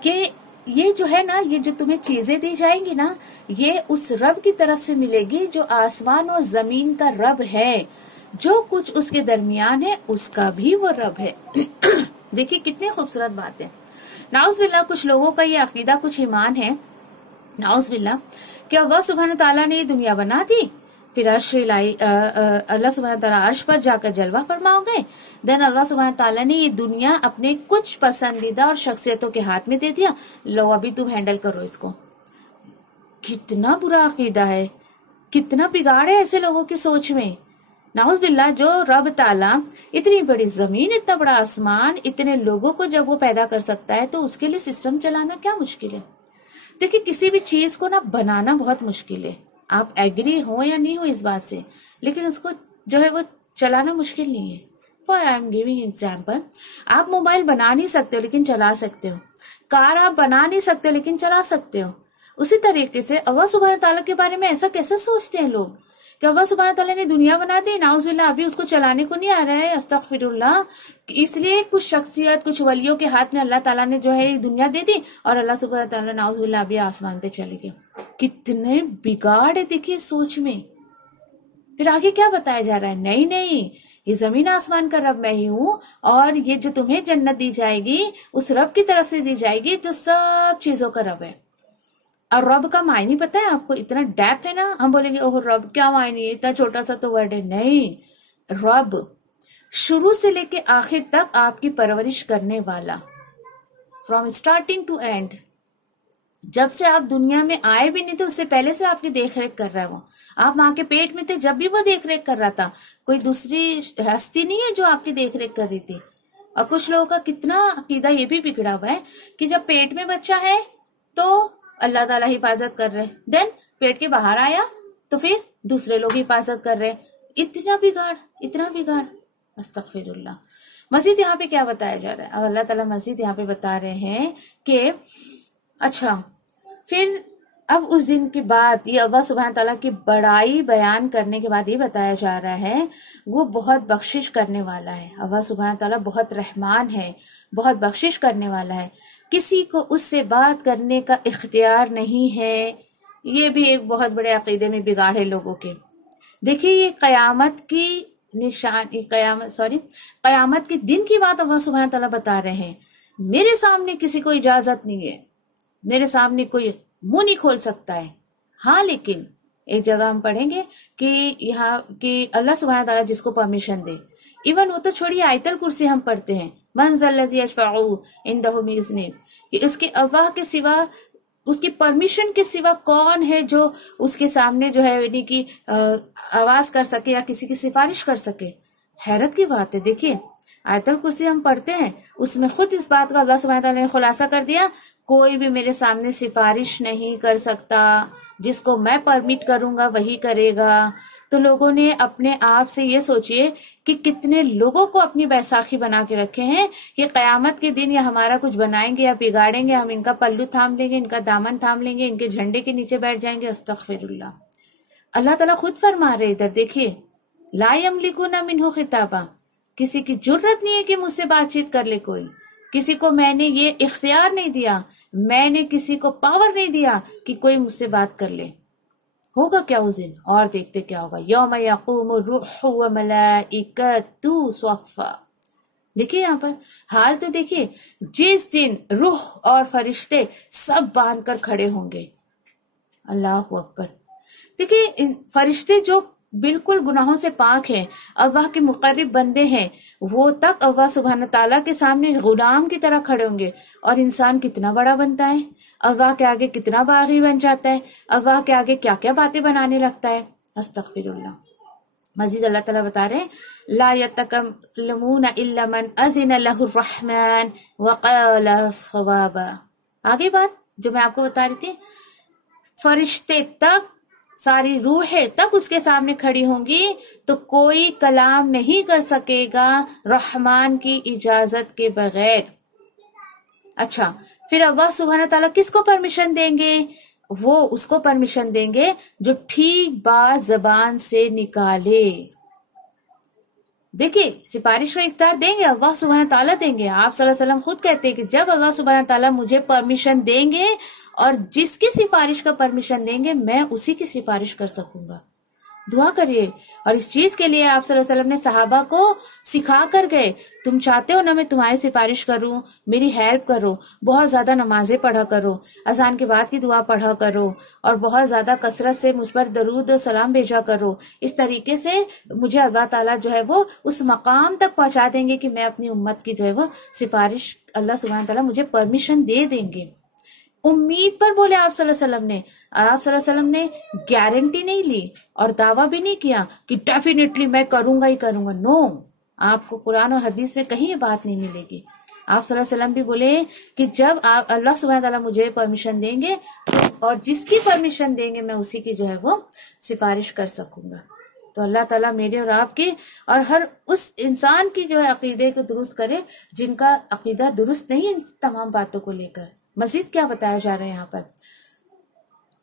कि ये जो है ना, ये जो तुम्हें चीजें दी जाएंगी ना, ये उस रब की तरफ से मिलेगी जो आसमान और जमीन का रब है, जो कुछ उसके दरमियान है उसका भी वो रब है। देखिए कितनी खूबसूरत बात है। नाउज़ बिल्लाह कुछ लोगों का ये अकीदा, कुछ ईमान है नाउज़ बिल्लाह कि अल्लाह सुब्हान ताला ने ये दुनिया बना दी, फिर अर्श लाई, अल्लाह सुब्हान ताला अर्श पर जाकर जलवा फरमाओगे, देन अल्लाह सुब्हान ताला ने ये दुनिया अपने कुछ पसंदीदा और शख्सियतों के हाथ में दे दिया, लो अभी तुम हैंडल करो इसको। कितना बुरा अकीदा है, कितना बिगाड़ है ऐसे लोगों की सोच में। नाउज़ बिल्लाह, जो रब ताला इतनी बड़ी जमीन, इतना बड़ा आसमान, इतने लोगों को जब वो पैदा कर सकता है तो उसके लिए सिस्टम चलाना क्या मुश्किल है। देखिए किसी भी चीज को ना बनाना बहुत मुश्किल है, आप एग्री हो या नहीं हो इस बात से, लेकिन उसको जो है वो चलाना मुश्किल नहीं है। For I am giving example, आप मोबाइल बना नहीं सकते हो लेकिन चला सकते हो, कार आप बना नहीं सकते हो लेकिन चला सकते हो। उसी तरीके से अल्लाह सुब्हान ताला के बारे में ऐसा कैसे सोचते हैं लोग कि अल्लाह सुब्हान ताला ने दुनिया बना दी, नाउज़ बिल्लाह अभी उसको चलाने को नहीं आ रहा है, अस्तगफिरुल्लाह, इसलिए कुछ शख्सियत, कुछ वलियों के हाथ में अल्लाह ताला ने जो है ये दुनिया दे दी और अल्लाह सुब्हान ताला नाउज़ बिल्लाह अभी आसमान पे चले गए। कितने बिगाड़ है देखिए सोच में। फिर आगे क्या बताया जा रहा है, नहीं नहीं ये जमीन आसमान का रब मैं ही हूँ, और ये जो तुम्हें जन्नत दी जाएगी उस रब की तरफ से दी जाएगी जो सब चीजों का रब है। और रब का मायने पता है आपको, इतना डैप है ना, हम बोलेंगे ओह रब क्या मायने, इतना छोटा सा तो वर्ड है। नहीं, रब शुरू से लेके आखिर तक आपकी परवरिश करने वाला, फ्रॉम स्टार्टिंग टू एंड। जब से आप दुनिया में आए भी नहीं थे उससे पहले से आपकी देख रेख कर रहा है वो, आप माँ के पेट में थे जब भी वो देख रेख कर रहा था, कोई दूसरी हस्ती नहीं है जो आपकी देख रेख कर रही थी। और कुछ लोगों का कितना अकीदा ये भी बिगड़ा हुआ है कि जब पेट में बच्चा है तो अल्लाह ताला हिफाजत कर रहे, देन पेट के बाहर आया तो फिर दूसरे लोग हिफाजत कर रहे। इतना बिगाड़, इतना बिगाड़, अस्तगफिरुल्लाह। मजीद यहाँ पे क्या बताया जा रहा है, अल्लाह ताला मजीद यहाँ पे बता रहे हैं कि अच्छा फिर अब उस दिन के बाद ये अल्लाह सुब्हान ताला की बड़ाई बयान करने के बाद ये बताया जा रहा है वो बहुत बख्शिश करने वाला है। अल्लाह सुब्हान ताला बहुत रहमान है, बहुत बख्शिश करने वाला है, किसी को उससे बात करने का इख्तियार नहीं है। ये भी एक बहुत बड़े अकीदे में बिगाड़ है लोगों के। देखिए ये कयामत की कयामत के दिन की बात अल्लाह सुब्हान ताला बता रहे हैं। मेरे सामने किसी को इजाजत नहीं है, मेरे सामने कोई मुंह नहीं खोल सकता है। हाँ, लेकिन एक जगह हम पढ़ेंगे कि यहाँ कि अल्लाह सुब्हान ताला जिसको परमिशन दे, इवन वो तो छोड़िए, आयतल कुर्सी हम पढ़ते हैं, मन ज़ल्लज़ी यशफ़अउ इंदहु बिइज़्निही, कि इसके अल्लाह के सिवा, उसकी परमिशन के सिवा कौन है जो उसके सामने जो है यानी कि आवाज कर सके या किसी की सिफारिश कर सके। हैरत की बात है। देखिए आयतल कुर्सी हम पढ़ते हैं, उसमें खुद इस बात का अल्लाह सुब्हानहू तआला ने खुलासा कर दिया, कोई भी मेरे सामने सिफारिश नहीं कर सकता, जिसको मैं परमिट करूंगा वही करेगा। तो लोगों ने अपने आप से ये सोचिए कि कितने लोगों को अपनी बैसाखी बना के रखे हैं कि कयामत के दिन या हमारा कुछ बनाएंगे या बिगाड़ेंगे, हम इनका पल्लू थाम लेंगे, इनका दामन थाम लेंगे, इनके झंडे के नीचे बैठ जाएंगे। अस्तगफिरुल्लाह। अल्लाह ताला खुद फरमा रहे इधर देखिए, ला यमलिकुना मिन्हु खिताबा, किसी की जुर्रत नहीं है कि मुझसे बातचीत कर ले कोई, किसी को मैंने ये इख्तियार नहीं दिया, मैंने किसी को पावर नहीं दिया कि कोई मुझसे बात कर ले। होगा क्या उस दिन, और देखते क्या होगा। यौम यक़ूमु रूहु व मलाइकतु सफ़्फ़ा। देखिए यहाँ पर हाल तो देखिए, जिस दिन रूह और फरिश्ते सब बांध कर खड़े होंगे। अल्लाह अकबर। देखिए फरिश्ते जो बिल्कुल गुनाहों से पाक हैं, अल्लाह के मुक़र्रब बंदे हैं, वो तक अल्लाह सुब्हान ताला के सामने गुलाम की तरह खड़े होंगे। और इंसान कितना बड़ा बनता है, अल्लाह के आगे कितना बागी बन जाता है, अल्लाह के आगे क्या क्या बातें बनाने लगता है। अस्तगफिरुल्लाह। मजीद अल्लाह ताला बता रहे हैं, ला यतकल्लमूना इल्ला मन अज़िन लहु रहमान व क़ाला सवाबा। आगे बात जो मैं आपको बता रही थी, फरिश्ते तक, सारी रूहें तक उसके सामने खड़ी होंगी तो कोई कलाम नहीं कर सकेगा रहमान की इजाजत के बगैर। अच्छा, फिर अल्लाह सुब्हान ताला किसको परमिशन देंगे? वो उसको परमिशन देंगे जो ठीक बात जबान से निकाले। देखिए सिफारिश का इख्तियार देंगे अल्लाह सुब्हान ताला देंगे। आप सल्लल्लाहु अलैहि वसल्लम खुद कहते हैं कि जब अल्लाह सुब्हान ताला मुझे परमिशन देंगे और जिसकी सिफारिश का परमिशन देंगे मैं उसी की सिफारिश कर सकूंगा। दुआ करिए। और इस चीज के लिए आप सल्लल्लाहु अलैहि वसल्लम ने सहाबा को सिखा कर गए, तुम चाहते हो ना मैं तुम्हारी सिफारिश करूं, मेरी हेल्प करो, बहुत ज्यादा नमाजें पढ़ा करो, अजान के बाद की दुआ पढ़ा करो, और बहुत ज्यादा कसरत से मुझ पर दरूद और सलाम भेजा करो। इस तरीके से मुझे अल्लाह ताला जो है वो उस मकाम तक पहुंचा देंगे कि मैं अपनी उम्मत की जो है वो सिफारिश, अल्लाह सुब्हान ताला मुझे परमिशन दे देंगे। उम्मीद पर बोले आप सल्लल्लाहु अलैहि वसल्लम ने। आप सल्लल्लाहु अलैहि वसल्लम ने गारंटी नहीं ली और दावा भी नहीं किया कि डेफिनेटली मैं करूंगा ही करूंगा। नो, आपको कुरान और हदीस में कहीं ये बात नहीं मिलेगी। आप सल्लल्लाहु अलैहि वसल्लम भी बोले कि जब आप अल्लाह सुब्हान ताला मुझे परमिशन देंगे और जिसकी परमिशन देंगे मैं उसी की जो है वो सिफारिश कर सकूंगा। तो अल्लाह ताला मेरे और आपके और हर उस इंसान की जो है अकीदे को दुरुस्त करे जिनका अकीदा दुरुस्त नहीं है इन तमाम बातों को लेकर। मजीद क्या बताया जा रहा है यहाँ पर,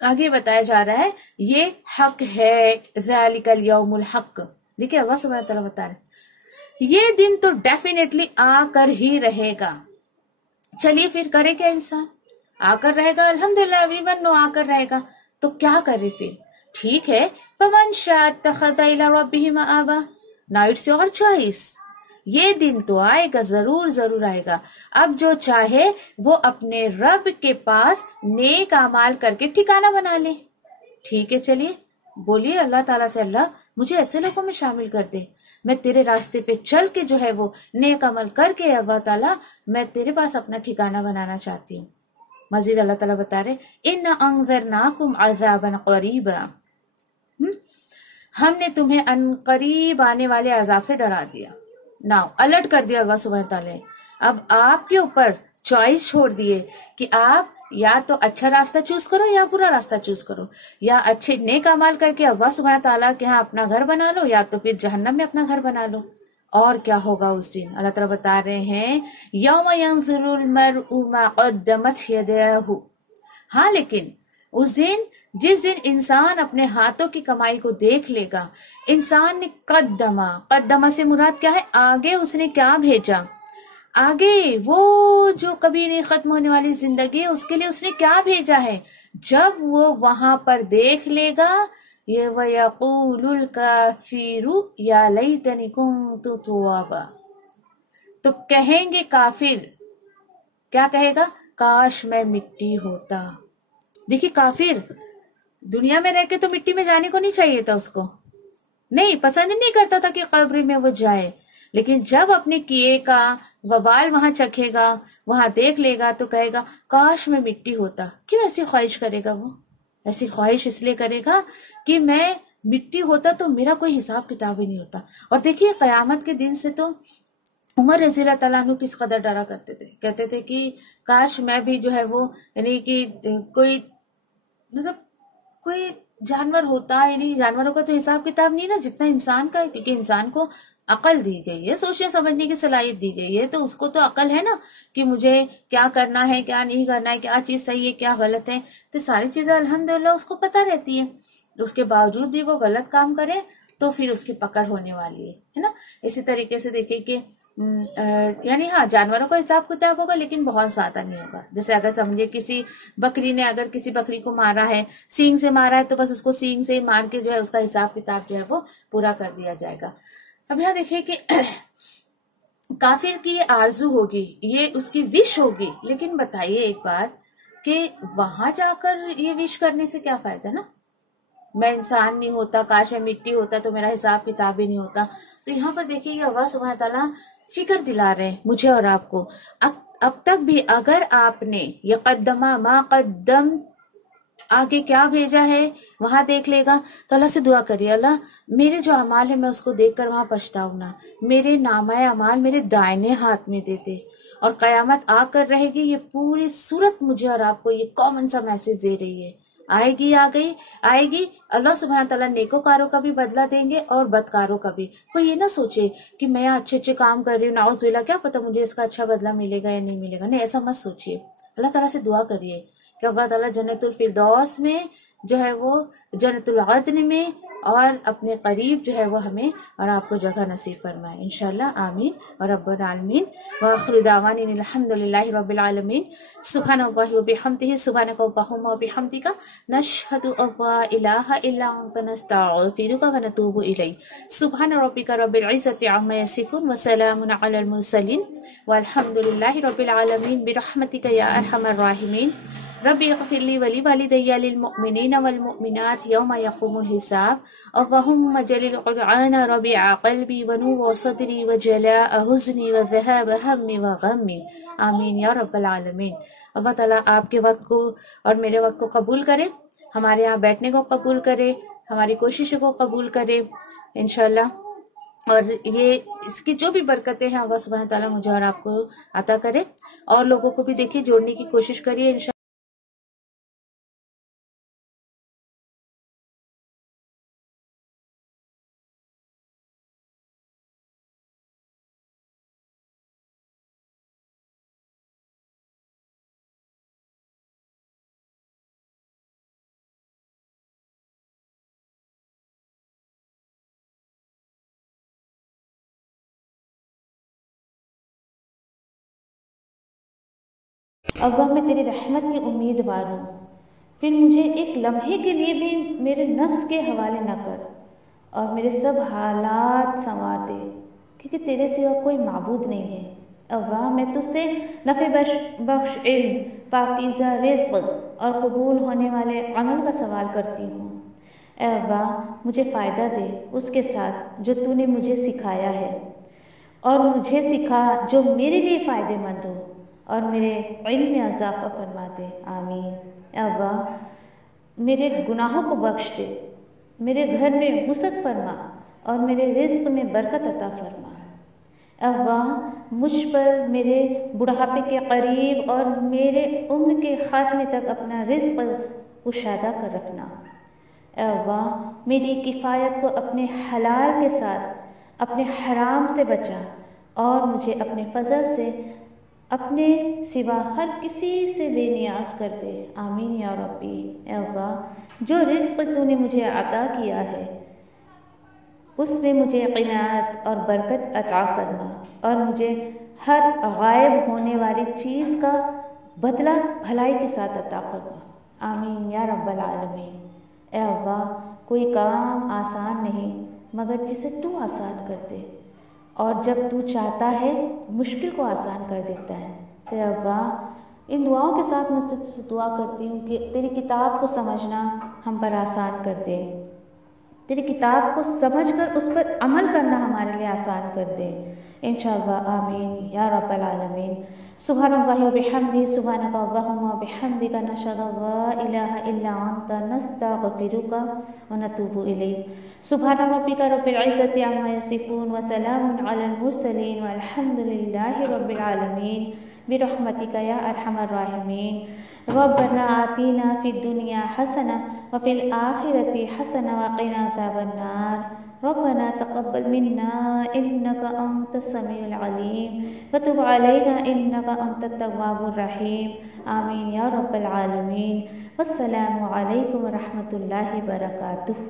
आगे बताया जा रहा है ये हक है, ज़ालिकल यौमुल हक। देखिए अल्लाह सुब्हानहू तआला बता रहे हैं ये दिन तो डेफिनेटली आकर ही रहेगा। चलिए फिर करे क्या इंसान, आकर रहेगा, अल्हम्दुलिल्लाह एवरीवन नो आकर रहेगा, तो क्या करे फिर? ठीक है, फमन शाअ इत्तखज़ इला रब्बिही मआबा, नाउ इट्स योर चॉइस। ये दिन तो आएगा, जरूर जरूर आएगा। अब जो चाहे वो अपने रब के पास नेक अमाल करके ठिकाना बना ले। ठीक है, चलिए बोलिए अल्लाह ताला से, अल्लाह मुझे ऐसे लोगों में शामिल कर दे, मैं तेरे रास्ते पे चल के जो है वो नेक अमल करके अल्लाह ताला मैं तेरे पास अपना ठिकाना बनाना चाहती हूँ। मजीद अल्लाह ताला बता रहे, इन्ना अंज़रनाकुम अज़ाबन क़रीबा, हमने तुम्हें अनकरीब आने वाले अजाब से डरा दिया। नाउ अलर्ट कर दिया अल्लाह सुब्हानहू तआला। अब आपके ऊपर चॉइस छोड़ दिए कि आप या तो अच्छा रास्ता चूज करो या बुरा रास्ता चूज करो, या अच्छे नेक अमाल करके अल्लाह सुब्हानहू तआला के यहाँ अपना घर बना लो, या तो फिर जहन्नम में अपना घर बना लो। और क्या होगा उस दिन? अल्लाह ताला बता रहे हैं यौम यंज़ुरुल मरउ मा क़द्दमत यदाहु। हाँ, लेकिन उस दिन जिस दिन इंसान अपने हाथों की कमाई को देख लेगा, इंसान ने कद्दमा से मुराद क्या है, आगे उसने क्या भेजा, आगे वो जो कभी नहीं खत्म होने वाली जिंदगी है उसके लिए उसने क्या भेजा है। जब वो वहां पर देख लेगा, ये वयक़ूलुल काफिरु या लैतनी कुन्तु तुराबा, तो कहेंगे काफिर, क्या कहेगा, काश मैं मिट्टी होता। देखिए काफिर दुनिया में रह के तो मिट्टी में जाने को नहीं चाहिए था, उसको नहीं पसंद नहीं करता था कि कब्र में वो जाए, लेकिन जब अपने किए का वबाल वहां चखेगा, वहां देख लेगा तो कहेगा काश मैं मिट्टी होता। क्यों ऐसी ख्वाहिश करेगा वो? ऐसी ख्वाहिश इसलिए करेगा कि मैं मिट्टी होता तो मेरा कोई हिसाब किताब ही नहीं होता। और देखिए क़यामत के दिन से तो उमर रज़ी अल्लाह तआला अन्हु किस कदर डरा करते थे, कहते थे कि काश मैं भी जो है वो यानी कि कोई मतलब कोई जानवर होता, यानी जानवरों का तो हिसाब किताब नहीं ना जितना इंसान का है, क्योंकि इंसान को अकल दी गई है, सोचने समझने की सलाहियत दी गई है, तो उसको तो अकल है ना कि मुझे क्या करना है क्या नहीं करना है, क्या चीज सही है क्या गलत है, तो सारी चीजें अल्हम्दुलिल्लाह उसको पता रहती है। उसके बावजूद भी वो गलत काम करे तो फिर उसकी पकड़ होने वाली है ना। इसी तरीके से देखिए कि यानी हाँ जानवरों का हिसाब किताब होगा लेकिन बहुत ज्यादा नहीं होगा। जैसे अगर समझिए किसी बकरी ने अगर किसी बकरी को मारा है, सींग से मारा है, तो बस उसको सींग से मार के जो है उसका हिसाब किताब जो है वो पूरा कर दिया जाएगा। अब यहाँ देखिए कि काफिर की ये आरजू होगी, ये उसकी विश होगी, लेकिन बताइए एक बात कि वहां जाकर ये विश करने से क्या फायदा ना। मैं इंसान नहीं होता, काश मैं मिट्टी होता तो मेरा हिसाब किताब ही नहीं होता। तो यहाँ पर देखिए अल्लाह सुब्हानहू तआला फिक्र दिला रहे हैं मुझे और आपको। अब तक भी अगर आपने ये कद्दमा मा कद्दम आगे क्या भेजा है वहां देख लेगा, तो अल्लाह से दुआ करिए अल्लाह मेरे जो अमाल है मैं उसको देखकर वहां पछताऊं ना, मेरे नामाए अमाल मेरे दाहिने हाथ में दे दे। और कयामत आकर रहेगी, ये पूरी सूरत मुझे और आपको ये कॉमन सा मैसेज दे रही है। आएगी आ गई आएगी, अल्लाह सुब्हानहू तआला नेकोकारों का भी बदला देंगे और बदकारों का भी। कोई ये ना सोचे कि मैं अच्छे अच्छे काम कर रही हूँ, नाउज़ुबिल्लाह क्या पता मुझे इसका अच्छा बदला मिलेगा या नहीं मिलेगा, नहीं ऐसा मत सोचिए। अल्लाह ताला से दुआ करिए कि अल्लाह ताला जन्नतुल फिरदौस में जो है वो जन्नतुल अदन में और अपने करीब जो है वो हमें और आपको जगह नसीब फरमाए इंशाअल्लाह, आमीन और रब्बुल आलमीन। व आखिरु दावाना अल्हम्दुलिल्लाहि रब्बिल आलमीन। सुब्हानल्लाहि व बिहम्दिही सुब्हानका अल्लाहुम्मा व बिहम्दिका नशहदु अल्ला इलाहा इल्ला अंता नस्तगफिरुका व नतूबु इलैक। सुब्हान रब्बिका रब्बिल इज्जति अम्मा यसिफून व सलामुन अलल मुरसलीन वल्हम्दुलिल्लाहि रब्बिल आलमीन बिरहमतिका या अरहमर राहिमीन। रब्बि इग़फिरली वली वालिदैया लिल मुमिनीना वल मुमिनात यौमा यक़ूमुल हिसाब। अल्लाहुम्मा जलिल क़ुरआन रबिअ क़ल्बी व नूर सदरी व जलाअ हुज़्नी व ज़हाब हम्मी व गम्मी, आमीन या रब्बल आलमीन। अल्लाह ताला आपके वक्त को और मेरे वक्त को कबूल करे, हमारे यहाँ बैठने को कबूल करे, हमारी कोशिशों को कबूल करे इंशाअल्लाह। और ये इसकी जो भी बरकतें हैं अल्लाह सुब्हानहू तआला मुझे और आपको अता करे, और लोगों को भी देखिए जोड़ने की कोशिश करिए इंशाअल्लाह। अल्लाह मैं तेरी रहमत की उम्मीदवार हूँ, फिर मुझे एक लम्हे के लिए भी मेरे नफ्स के हवाले न कर और मेरे सब हालात संवार दे, क्योंकि तेरे सिवा कोई माबूद नहीं है। अल्लाह मैं तुझसे नफ़े बख्श इल्म, पाकीज़ा रिज़्क़ और कबूल होने वाले अमल का सवाल करती हूँ। ऐ अल्लाह मुझे फ़ायदा दे उसके साथ जो तूने मुझे सिखाया है, और मुझे सिखा जो मेरे लिए फ़ायदेमंद हो, और मेरे इल्म में इज़ाफ़ा फरमा दे, आमीन। अल्लाह मेरे गुनाहों को बख्श दे, मेरे घर में वुसअत फरमा और मेरे रिज़्क़ में बरकत अता फरमा। अल्लाह मुझ पर मेरे बुढ़ापे के करीब और मेरे उम्र के ख़ात्मे तक अपना रिज़्क़ कुशादा कर रखना। अल्लाह मेरी किफ़ायत को अपने हलाल के साथ अपने हराम से बचा और मुझे अपने फजल से अपने सिवा हर किसी से बेनियाज कर दे। आमीन या रब्बी। ए अल्लाह, जो रिज़्क़ तूने मुझे अता किया है उसमें मुझे क़नाअत और बरकत अता फरमा और मुझे हर गायब होने वाली चीज़ का बदला भलाई के साथ अता फरमा। आमीन या रब्बल आलमीन। ए अल्लाह, कोई काम आसान नहीं मगर जिसे तू आसान कर दे, और जब तू चाहता है मुश्किल को आसान कर देता है। तो ए अल्लाह, इन दुआओं के साथ मैं तुझसे दुआ करती हूँ कि तेरी किताब को समझना हम पर आसान कर दे, तेरी किताब को समझकर उस पर अमल करना हमारे लिए आसान कर दे इंशाअल्लाह। आमीन या रब्बल आलमीन। सुब्हानल्लाहि व बिहम्दिही, सुब्हानका अल्लाहुम्मा व बिहम्दिका, नशहदु ला इलाहा इल्ला अंता, नस्तगफिरुका व नतूबु इलैक। सुब्हान रब्बिका रब्बिल इज्जति अम्मा यसिफून व सलामुन अलल मुरसलीन वल्हम्दुलिल्लाहि रब्बिल आलमीन बिरहमतिका या अरहमर राहिमीन। रब्बना आतीना फिद दुनिया हसना व फिल आखिरति हसना व क़िना अज़ाबन्नार। रब्बना तक़ब्बल मिन्ना इन्नका अंतस समीउल अलीम व तुब अलैना इन्नका अंतत तव्वाबुर रहीम। आमीन या रब्बल आलमीन। वस्सलामु अलैकुम व रहमतुल्लाहि व बरकातुहू।